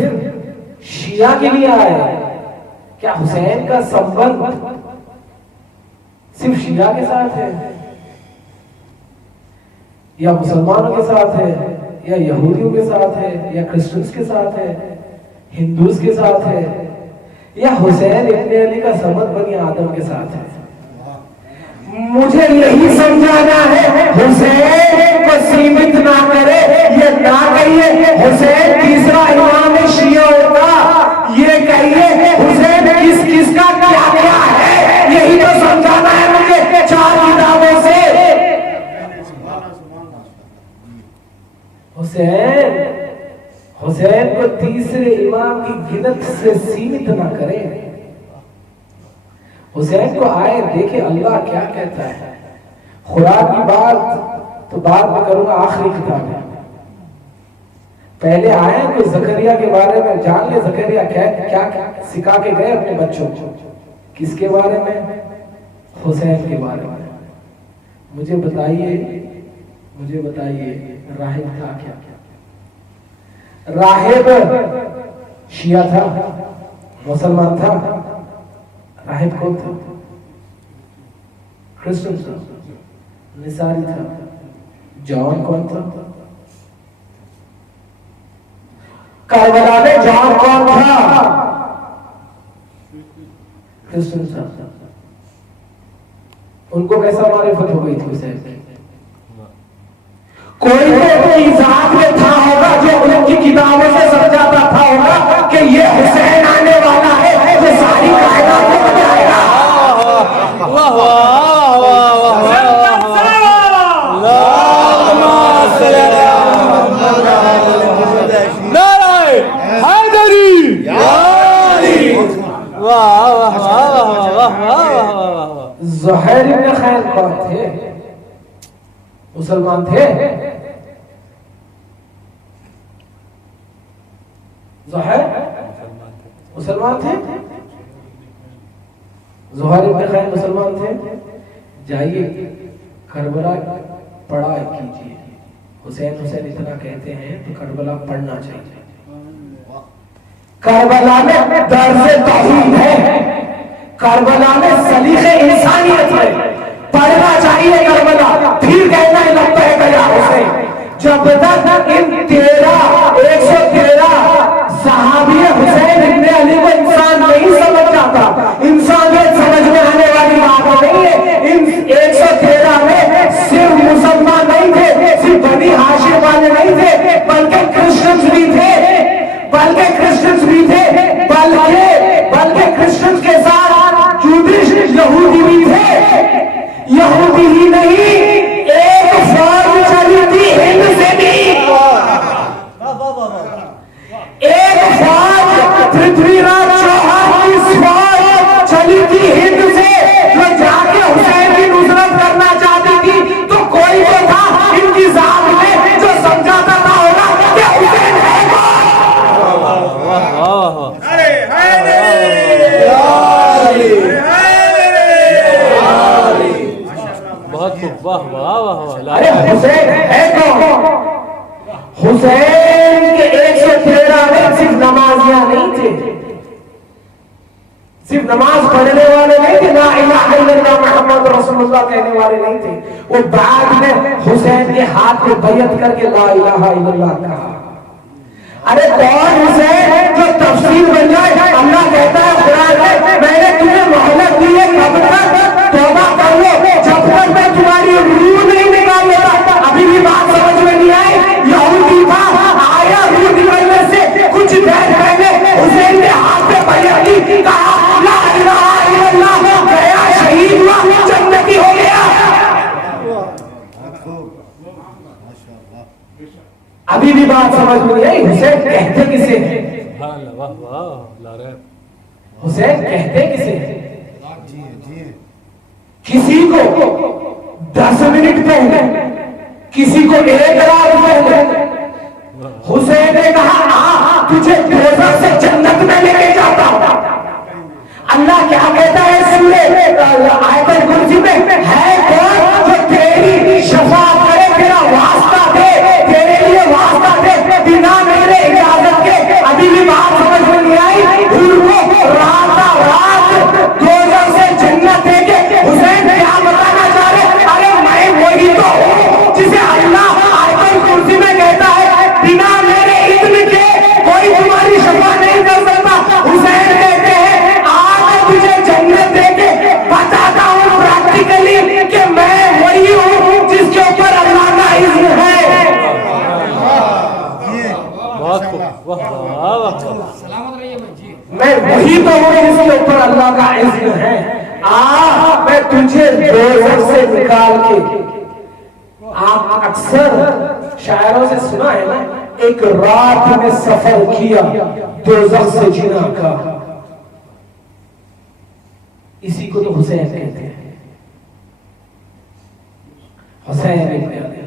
शिया के लिए आया? क्या हुसैन का संबंध सिर्फ शिया के साथ है, या मुसलमानों के साथ है, या यहूदियों के साथ है, या क्रिश्चियंस के साथ है, हिंदूज के साथ है, या हुसैन इब्ने अली का संबंध बनी आदम के साथ है? मुझे यही समझाना है, हुसैन को सीमित ना करे, ये ना कहिए हुसैन तीसरा इमाम शियों का, ये कहिए हुसैन किस किस का क्या क्या है, यही तो समझाना है मुझे चार किताबों से। हुसैन को तीसरे इमाम की गिनत से सीमित ना करें। हुसैन को आए देखे अल्लाह क्या कहता है। खुराक की बात तो बाद में करूंगा, आखिरी किताब है। पहले आए तो जकरिया के बारे में जान ले, जकरिया क्या सिखा के गए अपने बच्चों को। किसके बारे में? हुसैन के बारे में। मुझे बताइए राहिब था क्या? राहिब शिया था, मुसलमान था? राहिब कौन था? क्रिश्चियन था, निसारी था। जॉन कौन था? करबला में जॉन कौन था? क्रिश्चियन था। उनको कैसा मारिफत हो गई थी हुसैन की? कोई तो इजाद में था होगा जो उनकी किताबों से समझाता था होगा कि ये हुसैन आने वाला है जो सारी कायनात को बचाएगा। वाह वाह वाह वाह नाराए हैदरी, वाह वाह वाह वाह वाह। ज़ुहैर इब्न खैर कौन थे? मुसलमान थे? ज़ुहैर मुसलमान थे? ज़ुहैर इब्न खैर मुसलमान थे? जाइए करबला पढ़ा कीजिए। हुसैन इतना कहते हैं तो करबला पढ़ना चाहिए। करबला में दर्ज़े तौहीद है, करबला में सलीक़े इंसानियत है। पढ़ना चाहिए करबला, फिर कहना लगता है गया हुसैन। जब तक इन 113 सहाबी हुसैन इब्ने अली को इंसान नहीं समझ जाता, इंसानियत समझ में आने वाली बात नहीं है। इन 113 में सिर्फ मुसलमान नहीं थे, सिर्फ बनी हाशिम वाले नहीं थे, बल्कि क्रिश्चियंस भी थे, बल्कि क्रिश्चियंस के साथ जूदिश यहूदी भी थे। यहूदी ही नहीं, एक फौज चली थी हिंद से भी, एक फौज पृथ्वीराज चौहान की फौज चली थी हिंद से, जो जाके हुसैन की नुसरत करना चाहती हुसैन के 113 में सिर्फ नमाजियां नहीं थे, सिर्फ नमाज पढ़ने वाले नहीं थे, ला इलाहा इल्लल्लाह मुहम्मद रसूलुल्लाह कहने वाले नहीं थे। वो बाद में हुसैन के हाथ में बैयत करके ला इलाहा इल्लल्लाह कहा। अरे कौन हुसैन जो तफसीर बन जाए? अल्लाह कहता है कुरान में, मैंने तुम्हें मोहलत दी है कब तक? तौबा कर लो, जब तक मैं तुम्हारी रूह नहीं निकाल लेता। अभी भी बात समझ में नहीं आई? यहूदी था, आया रूह निकलने से कुछ देर पहले हुसैन ने हाथ में बैयत की, कहा ला इलाहा इल्लल्लाह, गया शहीद हुआ, जन्नती हो गया। अभी भी बात समझ में नहीं आई? हुसैन कहते किसे हैं? वाह वाह ला रहे हुसैन कहते किसे हैं? किसी को 10 मिनट पहले, किसी को 1 रात पहले हुसैन ने कहा आ तुझे दोज़ख से जन्नत में लेके जाता हूं। अल्लाह क्या कहता है सूरे आयतुल कुर्सी में, है कौन जो तेरी शफाअत करे, तेरा वास्ता दे, तेरे लिए वास्ता दे बिना मेरे इजाजत के? अभी भी बात समझ में नहीं आई? उनको रात दोज़ख से जन्नत देके हुसैन क्या बताना चाह रहे? अरे मैं वही तो हूं जिसे अल्लाह आयतुल कुर्सी में कहता है बिना मेरे इज़्न के कोई तुम्हारी शफाअत नहीं कर सकता। हुसैन कहते हैं आज तुझे जन्नत देके बताता हूं प्रैक्टिकली कि मैं वही हूं जिसके ऊपर अल्लाह का इज़्न है। मैं वही तो हूं जिसके ऊपर अल्लाह का इज़्न है। मैं तुझे दोज़ख से निकाल के, आप अक्सर शायरों से सुना है ना, एक रात में सफर किया दोज़ख से जिना का, इसी को तो हुसैन कहते हैं। हुसैन इब्न अली,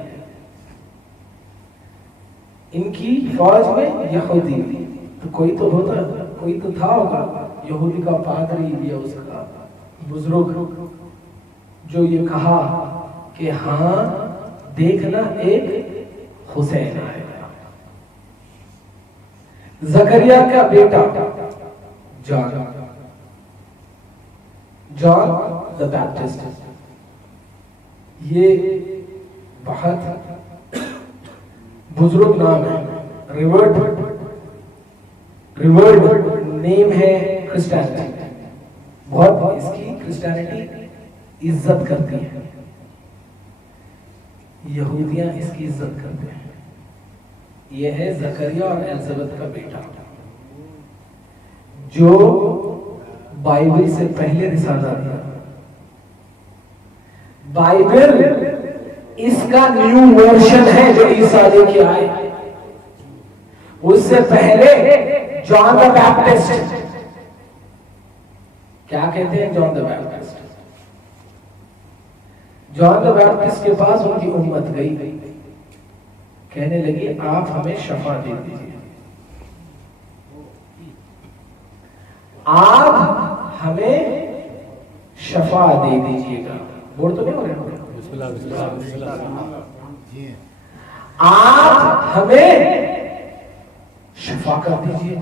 इनकी फौज में यहूदी, तो कोई तो होता, कोई तो था होगा यहूदी का पादरी या उसका बुजुर्ग जो ये कहा कि हाँ देखना एक हुसैन आएगा। जकरिया का बेटा जॉन द बैप्टिस्ट, ये बहुत बुजुर्ग नाम है, रिवर्ड नेम है क्रिश्चियनिटी। बहुत इसकी क्रिश्चियनिटी इज्जत करती है, यहूदियां इसकी इज्जत करते हैं। यह है जकरिया और एलिजाबेथ का बेटा, जो बाइबल से पहले रिसाला दिया। बाइबल इसका न्यू वर्जन है जो ईसा लेके आए। उससे पहले जॉन द बैप्टिस्ट, क्या कहते हैं John the Baptist? John the Baptist के पास उनकी उम्मत गई, कहने लगी आप हमें शफा दे दीजिए, आप हमें शफा दे दीजिएगा। बोल तो नहीं हो रहे? आप हमें शफा कर दीजिए।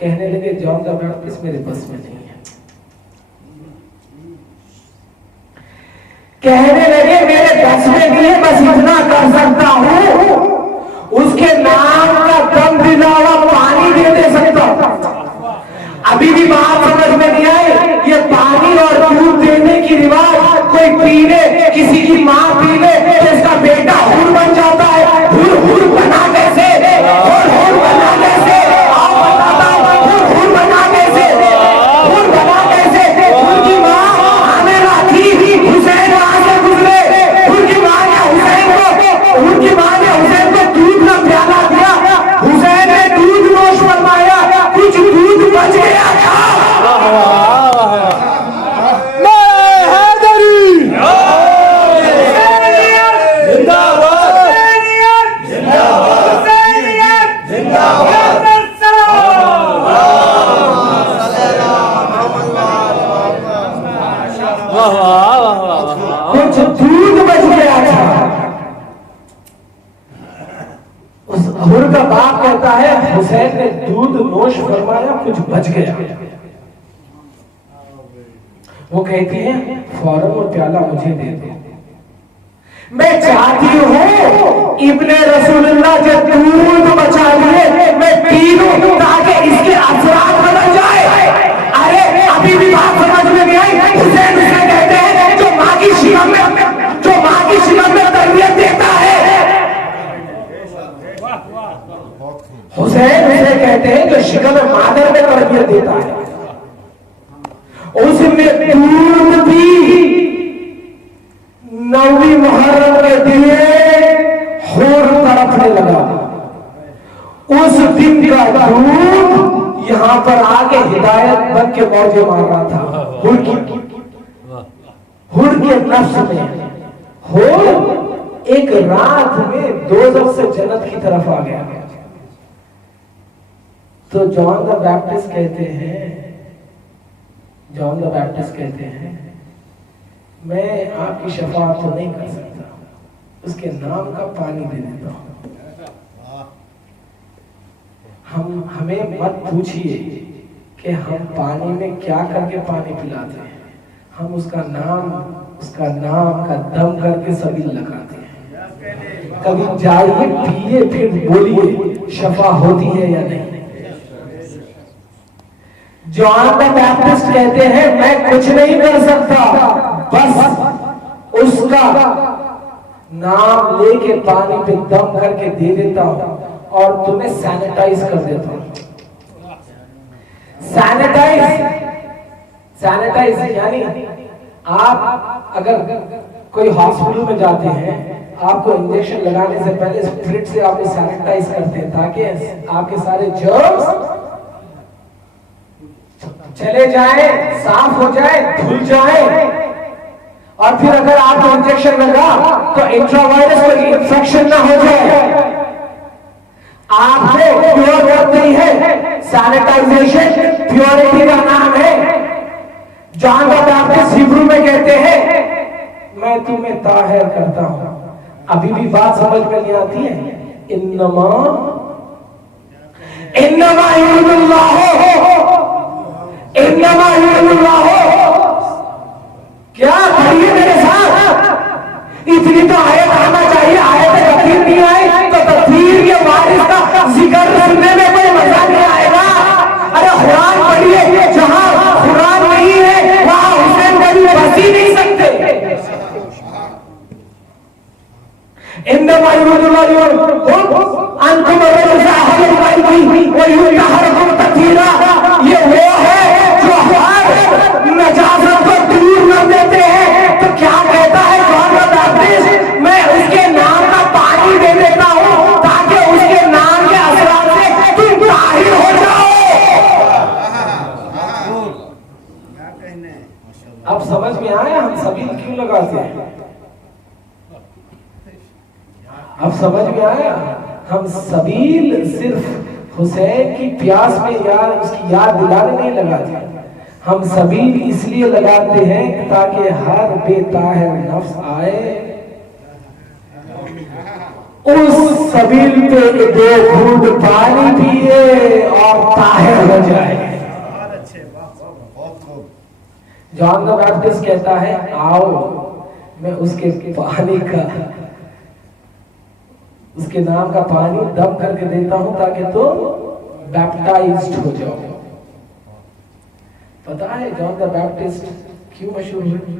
कहने लगे जॉन द बैप्टिस्ट मेरे बस में नहीं है। कहने लगे मेरे बस में नहीं है, बस इतना कर सकता हूं, उसके नाम का दम दिलावा पानी दे सकता हूं। अभी भी बात समझ में नहीं आई? ये पानी और दूध देने की रिवाज कोई पी ले, किसी की माँ पी ले तो इसका बेटा हुर बन जाता है। हुर बना कैसे? हुर बना कैसे? आप बताता हूं, हुर बना कैसे? हुर बना कैसे? उनकी माँ आमेरा थी, हुसैन वहां से गुजरे, उनकी माँ ने हुसैन को दूध का प्याला दिया, हुसैन ने दूध नोश फरमाया, कुछ दूध बच गया था। हुर का बाप कहता है हुसैन ने दूध नोश फरमाया, कुछ बच गया। वो कहती है फौरन वो प्याला मुझे दे दो, मैं चाहती हूँ इब्ने रसूलुल्लाह जो दूध बचा लिए मैं पी लूं ताकि इसके असरात बदल जाए। अरे अभी भी बात समझ में नहीं आई। हुसैन उसे कहते हैं जो माँ की शिकम में तरबियत देता है। हुसैन उसे कहते हैं जो शिकम मादर में तरबियत देता है। उसने दूध भी नवी मुहर्रम के दिए होर तड़पने लगा। उस दिन का दूध यहां पर आके हिदायत बन के मौजे मार रहा था। हुर के नफ्स में होर एक रात में दोज़ख से जन्नत की तरफ आ गया। तो जॉन द बैप्टिस्ट कहते हैं मैं आपकी शफाअत तो नहीं कर सकता, उसके नाम का पानी दे देता हूं। हमें मत पूछिए कि हम पानी में क्या करके पानी पिलाते हैं, हम उसका नाम का दम करके सभी लगाते हैं। कभी जाइए पिए फिर बोलिए शफा होती है या नहीं। जॉन द बैप्टिस्ट कहते हैं मैं कुछ नहीं कर सकता, बस उसका नाम लेके पानी पे दम करके दे देता हूं और तुम्हें सैनिटाइज कर देता हूं। सैनिटाइज यानी आप अगर कोई हॉस्पिटल में जाते हैं, आपको इंजेक्शन लगाने से पहले स्प्रिट से आपको सैनिटाइज करते हैं ताकि आपके सारे जर्म्स चले जाए, साफ हो जाए, धुल जाए। और फिर अगर आपको इंजेक्शन लगा तो इंट्रावायरस कोई इंफेक्शन ना हो जाए। आपने प्योर करते ही है, सैनिटाइजेशन प्योरिटी का नाम है। जॉन द बैप्टिस्ट हिब्रू में कहते हैं मैं तुम्हें ताहिर करता हूं। अभी भी बात समझ में नहीं आती है। इन्नमा क्या पढ़िए मेरे साथ, इतनी तो आयत आना चाहिए। आयत तफसीर नहीं आई तो तफसीर के वारिस का जिक्र सुनने में कोई मजा नहीं आएगा। अरे कुरान पढ़िए, जहां कुरान नहीं है वहां हुसैन नबी बस ही नहीं सकते। ये वो है जो हर नजाकत को दूर कर देते हैं। तो क्या कहता है जॉन द बैप्टिस्ट, मैं उसके नाम का पानी दे देता हूं ताकि उसके नाम के असरात से तुम ताहिर हो जाओ। अब समझ में आया हम सभी क्यों लगाते हैं? अब समझ में आया हम सबील सिर्फ हुसैन की प्यास में यार उसकी याद दिलाने नहीं लगाते, हम सबील इसलिए लगाते हैं ताकि हर बेताहिर नफ्स आए, उस सबील पे दो घूंट पानी पिए और ताहिर हो जाए। जॉन द बैप्टिस्ट कहता है आओ मैं उसके पानी का, उसके नाम का पानी दम करके देता हूं ताकि तुम बैप्टाइज्ड हो जाओ। पता है जॉन द बैप्टिस्ट क्यों मशहूर हुए?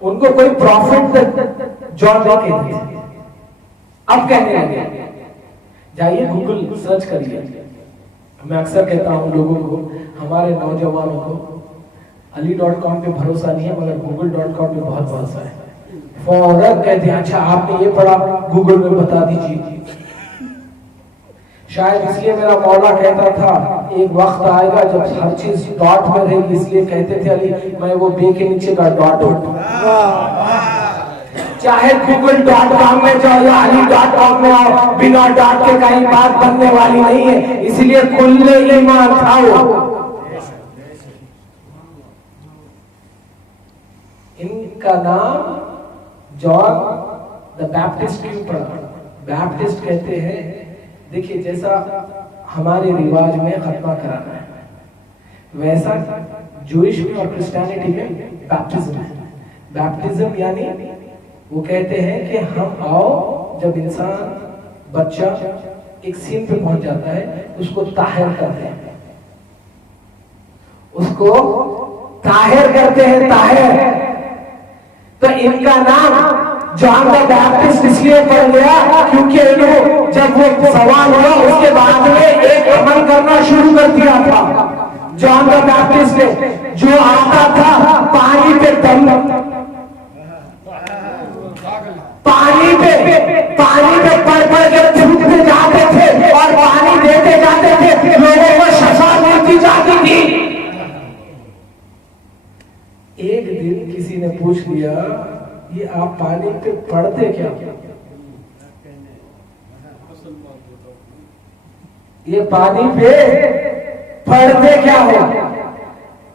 उनको कोई प्रॉफिट जॉन नहीं कहते, अब कहने लगे। जाइए गूगल सर्च करिए। मैं अक्सर कहता हूं लोगों को, हमारे नौजवानों को ali.com पे भरोसा नहीं है मगर google.com पे बहुत भरोसा है। फौरन कहते हैं अच्छा आपने ये पढ़ा, गूगल में बता दीजिए। शायद इसलिए मेरा मौला कहता था एक वक्त आएगा जब हर चीज डॉट में रहेगी, इसलिए कहते थे अली मैं वो बे के नीचे का डॉट हूं। चाहे google.com में जाओ या ali.com में आओ, बिना डॉट के कहीं बात बनने वाली नहीं है। इसलिए कुल्ले ईमान खाओ। इनका नाम जॉन द बैप्टिस्ट क्यों पड़ा? बैप्टिस्ट कहते हैं, देखिए जैसा हमारे रिवाज में खत्मा कराना है वैसा जूइश में और क्रिश्चियनिटी में बैप्टिज्म है। बैप्टिज्म यानी वो कहते हैं कि हम आओ, जब इंसान बच्चा एक सीन पे पहुंच जाता है उसको ताहिर करते हैं, उसको ताहिर करते हैं, ताहिर। तो इनका नाम जॉन द बैप्टिस्ट इसलिए पड़ गया क्योंकि इन्होंने जब वो सवाल हुआ उसके बाद में एक अमल करना शुरू कर दिया था जॉन द बैप्टिस्ट ने, जो आता था पानी पे दम, पानी पे पड़ के थूकते जाते थे और पानी देते जाते थे, लोगों को शफा मिलती जाती थी। एक दिन किसी ने पूछ लिया, ये आप पानी पे पड़ते क्या? ये पानी पे पढ़ते क्या हो?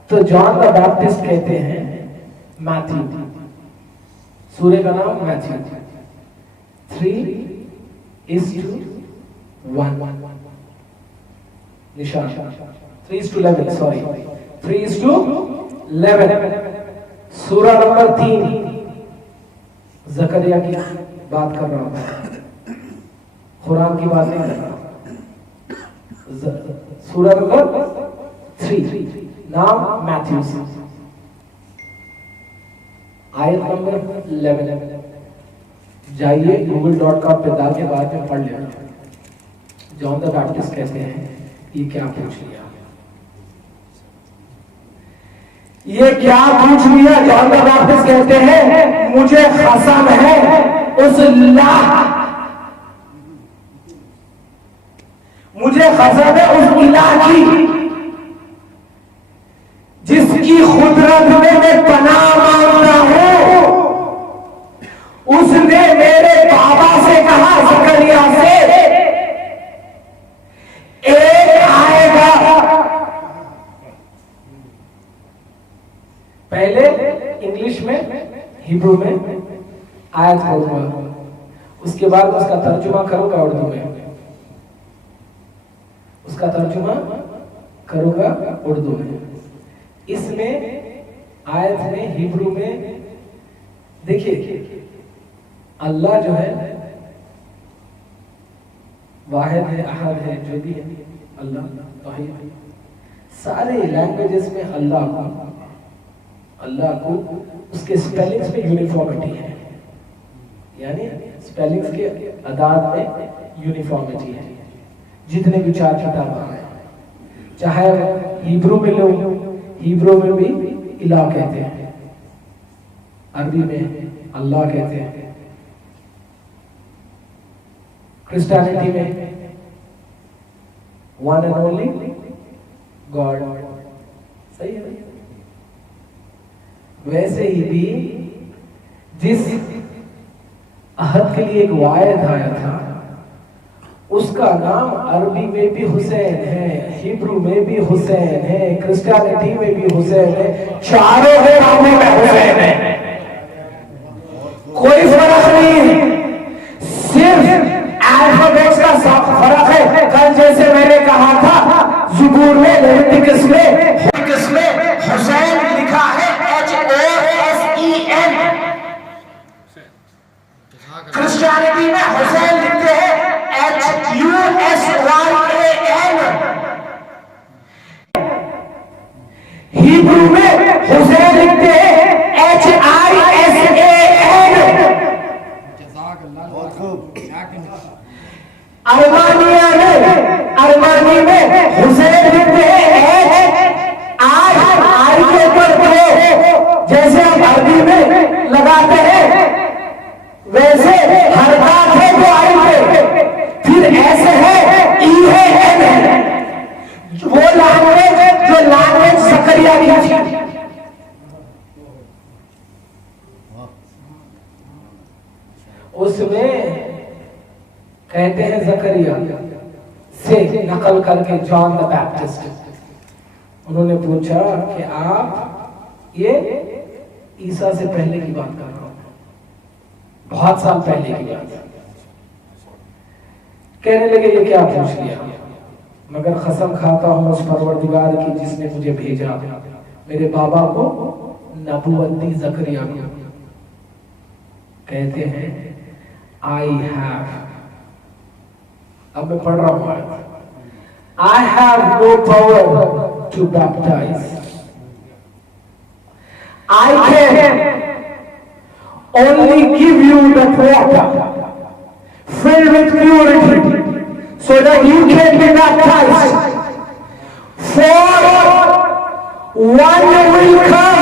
तो जॉन द बैप्टिस्ट कहते हैं मैथ्यू, सूर्य का नाम मैथ्यू, 3:1 निशान, 3:11 सॉरी 3:11, सूरा नंबर 3, जकरिया की बात कर रहा हूं, कुरान की बात नहीं कर रहा। सूरा नंबर 3, नाम मैथ्यू, आयत नंबर 11। जाइए google.com पे डाल के बाद में पढ़ लेना। जॉन द बैप्टिस्ट कहते हैं ये क्या पूछ लिया, ये क्या पूछ लिया? जॉन द बैप्टिस्ट कहते हैं मुझे कसम है उस अल्लाह, मुझे कसम है उस इलाह की जिसकी खुदरत में मैं पनाह मांगता हूं, उसने मेरे बाबा से कहा, जकरिया से, एक आएगा। पहले इंग्लिश में, हिब्रू में आयत बोलूंगा, उसके बाद उसका तर्जुमा करूंगा उर्दू में, उसका तर्जुमा करूंगा उर्दू में। इसमें आयत में हिब्रू में देखिए, अल्लाह जो है वाहिद है, अहद है, जो भी है अल्लाह वाहिद है। सारे लैंग्वेजेस में अल्लाह को उसके स्पेलिंग्स में यूनिफॉर्मिटी है, यानी स्पेलिंग्स के अदाद में यूनिफॉर्मिटी है। जितने भी 4 किताब हैं, चाहे हिब्रू में लो, हिब्रू में भी इलाह कहते हैं, अरबी में अल्लाह कहते हैं, क्रिश्चियनिटी में वन एंड ओनली गॉड, सही है। वैसे ही भी जिस अहद के लिए एक वायद आया था, उसका नाम अरबी में भी हुसैन है, हिब्रू में भी हुसैन है, क्रिश्चियनिटी में भी हुसैन है, चारों नामों में हुसैन है, कोई फर्क नहीं है, सिर्फ अल्फाबेट्स का फर्क है। कल जैसे मैंने कहा था, ज़ुबूर में, लेविटिकस में हुसैन लिखा है HOSEN, क्रिश्चियनिटी में हुसैन लिखते हैं HUSYAN, हिब्रू में हुसैन लिखते हैं HISAN, अरमानी में हुसैन लिखते हैं आई के ऊपर जैसे आप अरबी में लगाते हैं वैसे हरकत है जो आई पे, फिर ऐसे है EAN है, वो लैंग्वेज जो लैंग्वेज जकरिया की थी। उसमें कहते हैं जकरिया से नकल करके जॉन द बैप्टिस्ट, उन्होंने पूछा कि आप, ये ईसा से पहले की बात कर रहा हूं, बहुत साल पहले की बात, कहने लगे ये क्या पूछ लिया, मगर कसम खाता हूं उस परवरदिगार की जिसने मुझे भेजा, मेरे बाबा को नबुवती ज़करिया को कहते हैं आई हैव, अब मैं पढ़ रहा हूं, I have no power to baptize. I can only give you that water filled with purity so that you can be baptized. For one will come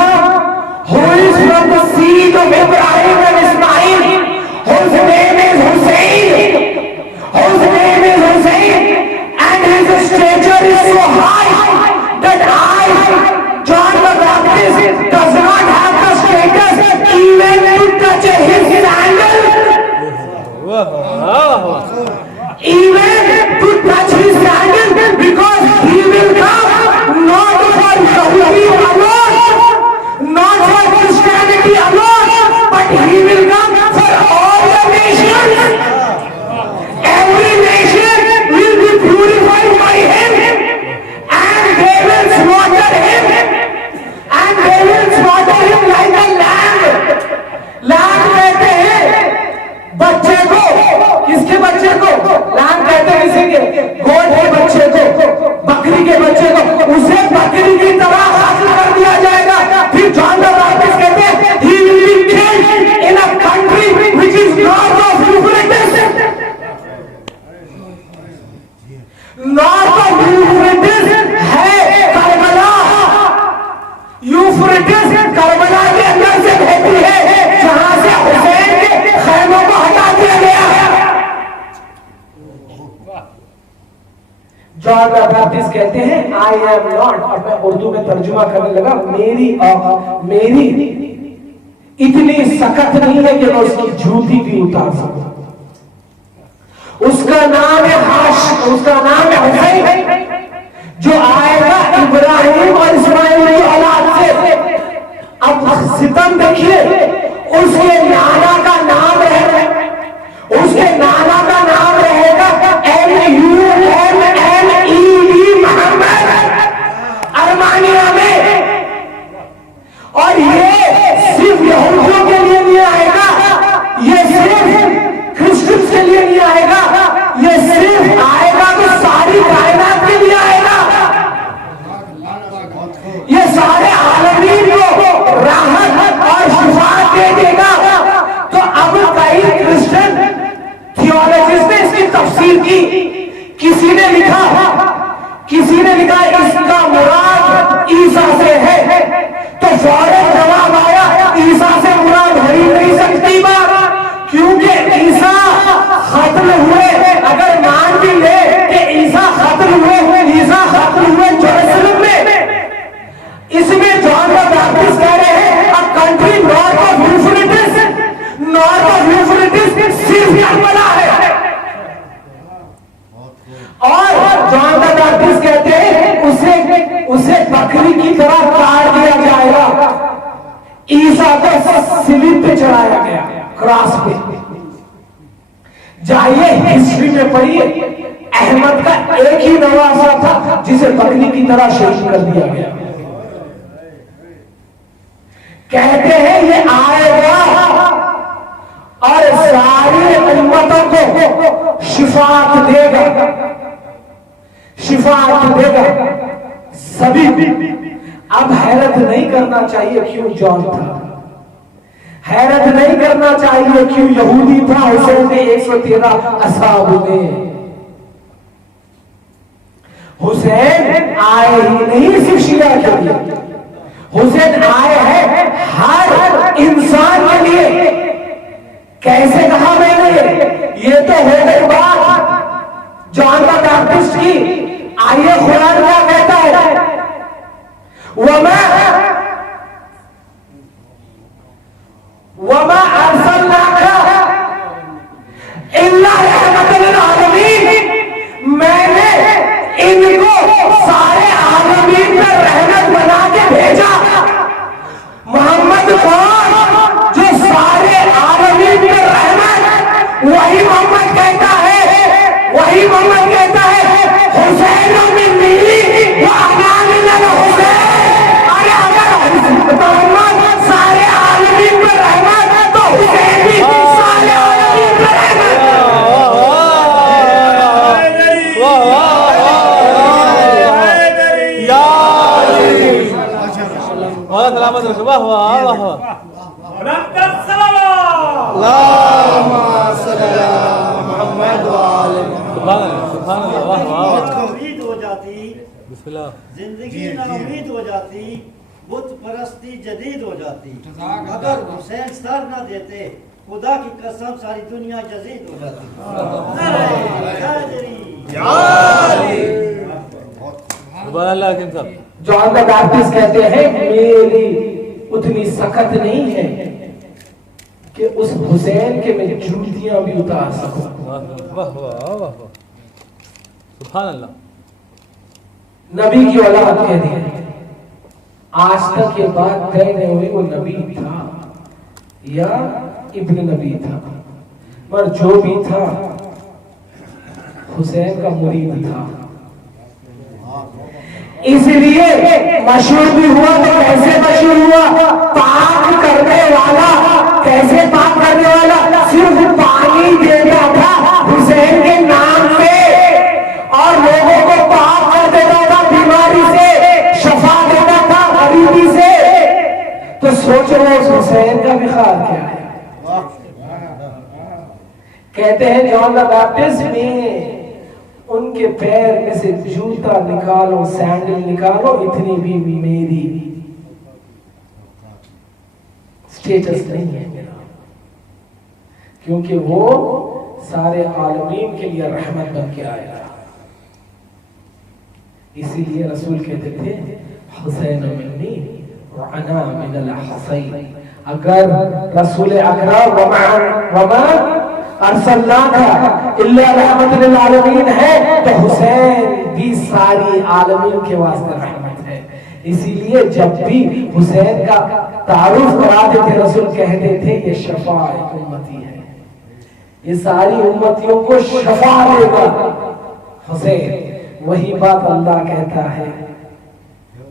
who is from the seed of Abraham and Ismail, whose name is Hussein, whose name is Hussein, and his stature is so high that I, John the Baptist, does not have the status even to touch his sandal. Even to touch his sandal, because he will come not for Yahudi alone, not for Christianity alone, but he will come for all the nations. Every nation will be purified by him, and they will slaughter him, and they will slaughter him like a lamb. lamb कहते हैं बच्चे को, किसके बच्चे को? lamb कहते हैं किसी के? गोट के बच्चे को, बकरी के बच्चे को, उसे बकरी की तरह हासिल कर दिया जाएगा। फिर जॉन द बैप्टिस्ट कहते हैं he will be killed in a country which is north of Euphrates. North of Euphrates है करबला। यूफ्रेटिस करबला के अंदर से बहती है, जहां से हुसैन के खैमों को हटा दिया गया है। जॉन द बैप्टिस्ट कहते हैं आई एम नॉट, और मैं उर्दू में तर्जुमा करने लगा, मेरी इतनी सख्त नहीं है कि मैं उसकी जूती भी उतार सकूं। उसका नाम है उसका नाम है हुसैन, जो आएगा इब्राहिम और इस्माइल की औलाद से। अब सितम देखिए, उसके नाना का नाम रहेगा MUMMED मोहम्मद अरमानिया में, और ये सिर्फ यहूदियों के लिए नहीं आएगा, ये सिर्फ क्रिश्चियंस के लिए नहीं आएगा, ये सिर्फ आएगा तो सारी कायनात के लिए आएगा। ये सारे आलमीन को राहत और शिफाअत दे देगा। तो अब कई क्रिश्चियन थियोलॉजिस्ट ने इसकी तफसीर की। किसी ने लिखा इसका मुराद ईसा से है, तो फौरन जवाब आया ईसा से मुराद हो ही नहीं सकती बात, क्योंकि ईसा खत्म हुए। अगर मान भी ले कि ईसा खत्म हुए जेरूसलम में, इसमें जॉन द बैप्टिस्ट कह रहे हैं a country north of Euphrates सिर्फ करबला है। और जॉन द बैप्टिस्ट कहते हैं उसे बकरी की तरह काट दिया जाएगा। ईसा को सिलीब पे चढ़ाया गया, क्रॉस पे। जाइए हिस्ट्री में पढ़िए, अहमद का एक ही नवासा था जिसे बकरी की तरह शहीद कर दिया गया। कहते हैं ये आएगा और सारी उम्मतों को शिफाअत देगा सभी। अब हैरत नहीं करना चाहिए क्यों जॉन था, हैरत नहीं करना चाहिए क्यों यहूदी था हुसैन ने 113 असहाब में। हुसैन आए ही नहीं सिर्फ शिया के लिए, हुसैन आए हैं हर इंसान के लिए। कैसे कहा मैंने, ये तो हो गई बात जॉन द बैप्टिस्ट की। आइए कुरान क्या कहता है, वमा अरसलनाका इल्ला रहमतल लिल आलमीन, मैंने इनको सारे आलमीन पर रहमत बना के भेजा। मोहम्मद कौन, जो सारे आलमीन पर रहमत, वही मोहम्मद कहता है, वही सलामत रखे। वाह वाह वाह वाह। सुभान अल्लाह, सुभान अल्लाह, वाह वाह। उम्मीद हो जाती, बिस्मिल्लाह। जिंदगी ना उम्मीद हो जाती, बुत परस्ती जदीद हो जाती। अगर हुसैन सर ना देते, खुदा की कसम सारी दुनिया जदीद हो जाती। सुभान अल्लाह हकीम साहब। जॉन द बैप्टिस्ट कहते हैं मेरी उतनी सख्त नहीं है कि उस हुसैन के मैं जूतियां भी उतार सकूं। वाह वाह वाह वाह वाह। सुभान अल्लाह। नबी की औलाद कह दी, आज तक ये बात तय नहीं हुई वो नबी था या इब्न नबी था, पर जो भी था हुसैन का मुरीद था। इसलिए मशहूर भी हुआ। तो कैसे मशहूर हुआ? पाक करने वाला। कैसे पाक करने वाला? सिर्फ पानी देता था हुसैन के नाम पे और लोगों को पाक कर देता था, बीमारी से शफा देता था, गरीबी से। तो सोचो उस हुसैन का विखार क्या है। कहते हैं जॉन द बैप्टिस्ट में उनके पैर में से जूता निकालो, सैंडल निकालो, इतनी भी मेरी स्टेटस नहीं है मेरा, क्योंकि वो सारे आलमीन के लिए रहमत बन के आएगा। इसीलिए रसूल कहते थे हुसैन मिन्नी व अना मिनल हुसैन। अगर रसूल अकरम वमा अरसलनाका इल्ला रहमतल लिल आलमीन है तो हुसैन भी सारी आलमीन के वास्ते रहमत है। इसीलिए जब भी हुसैन का तारुफ कराते थे रसूल कहते थे ये शफाए उम्मती है, ये सारी उम्मतियों को शफा देगा हुसैन। वही बात अल्लाह कहता है,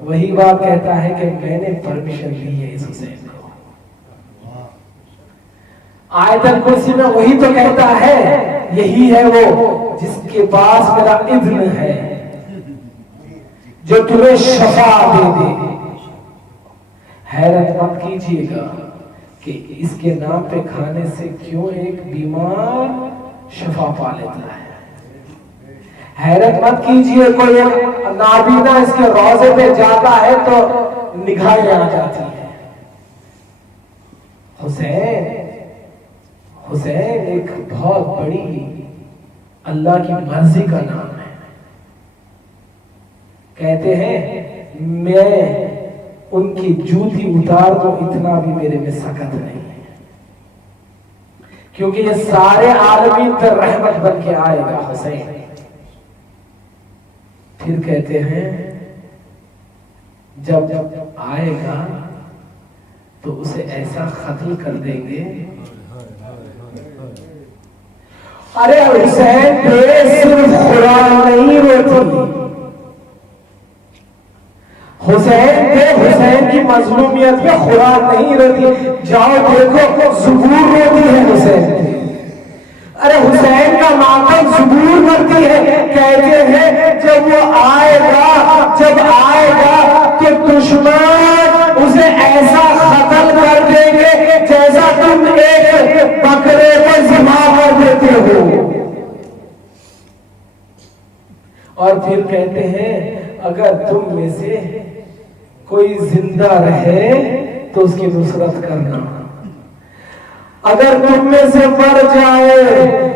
वही बात कहता है कि मैंने परमिशन दी है इस हुसैन को। आयतल कुर्सी में वही तो कहता है, यही है वो जिसके पास मेरा इज़्न है जो तुम्हें शफा दे दे। हैरत मत कीजिएगा कि इसके नाम पे खाने से क्यों एक बीमार शफा पा लेता है। हैरत मत कीजिए कोई नाबीना इसके रोजे पे जाता है तो निगाहें आ जाती है। हुसैन एक बहुत बड़ी अल्लाह की मर्जी का नाम है। कहते हैं मैं उनकी जूती उतार दूं इतना भी मेरे में सकत नहीं है, क्योंकि ये सारे आलमीन पर रहमत बन के आएगा हुसैन। फिर कहते हैं जब आएगा तो उसे ऐसा कत्ल कर देंगे। अरे हुसैन पे सिर्फ कुरान नहीं रोती, हुसैन पे हुसैन की मजलूमियत पे कुरान नहीं रोती। जाओ देखो ज़ुबूर रोती है हुसैन पे। अरे हुसैन का मातम ज़ुबूर करती है। कहते हैं जब वो आएगा कि दुश्मन उसे ऐसा कत्ल कर देंगे जैसा तुम एक बकरे को ज़िबा कर देते हो। और फिर कहते हैं अगर तुम में से कोई जिंदा रहे तो उसकी नुसरत करना, अगर तुम में से मर जाए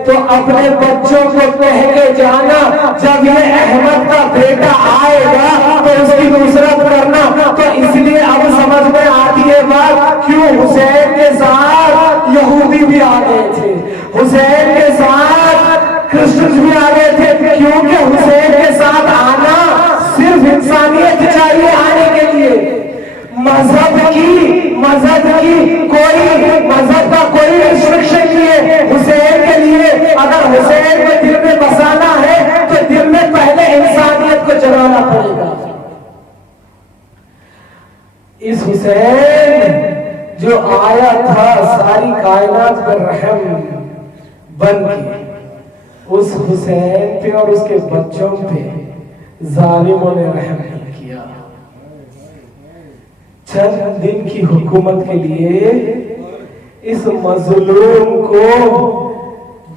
तो अपने बच्चों को कह के जाना जब ये अहमद का बेटा आएगा तो उसकी नुसरत करना। तो इसलिए अब समझ में आती है बात क्यों हुसैन के साथ यहूदी भी आ गए थे, हुसैन के साथ क्रिश्चियन भी आ गए थे, क्योंकि हुसैन के साथ आना सिर्फ इंसानियत चाहिए आने के लिए। मजहब का कोई रिस्ट्रिक्शन नहीं है हुसैन के लिए। अगर हुसैन को दिल में बसाना है तो दिल में पहले इंसानियत को जगाना पड़ेगा। इस हुसैन जो आया था सारी कायनात पर रहम बन के, उस हुसैन पे और उसके बच्चों पे जालिमों ने रहम नहीं किया। चंद दिन की हुकूमत के लिए इस मजलूम को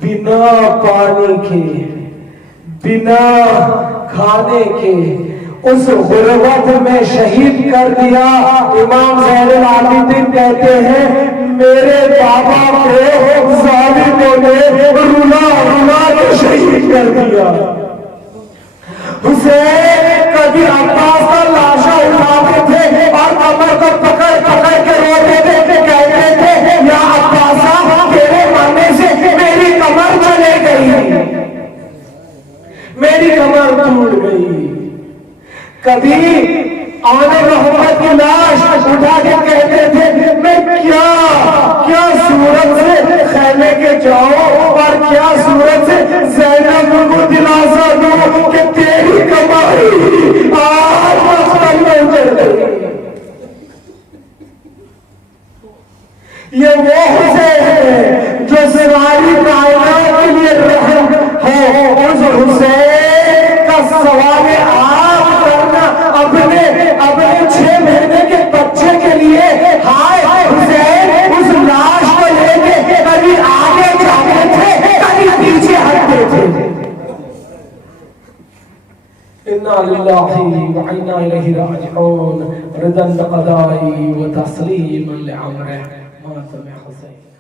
बिना पानी के, बिना खाने के उस गुर्बत में शहीद कर दिया। इमाम ज़ैनुल आबिदीन कहते हैं मेरे बाबा को ज़ालिमों ने रुला रुला के शहीद कर दिया। हुसैन कभी अब्बास का लाशा उठाते थे और कमर को पकड़ पकड़ के रोते थे, कहते थे या अब्बासा तेरे मरने से मेरी कमर चले गई, मेरी कमर टूट गई। कभी आने मोहम्मद की लाश उठा के कहते थे मैं क्या क्या सूरत से खैमे के जाऊं और क्या सूरत से ज़ैनब को दिलासा दूं कि तेरी कमाई आज मस्तक में उतर गई। ये वो हुसैन है जो सारी कायनात के लिए रहम है। उस हुसैन का सवाल आप करना अपने अपने 6 महीने के बच्चे के लिए, हाय हुसैन उस लाश को लेके कभी आगे जाते थे कभी पीछे हटते थे। इन्ना लिल्लाहि व इन्ना इलैहि राजिऊन, रिदन बिक़दाई व तस्लीमन लिअम्रिह। मातम हुसैन।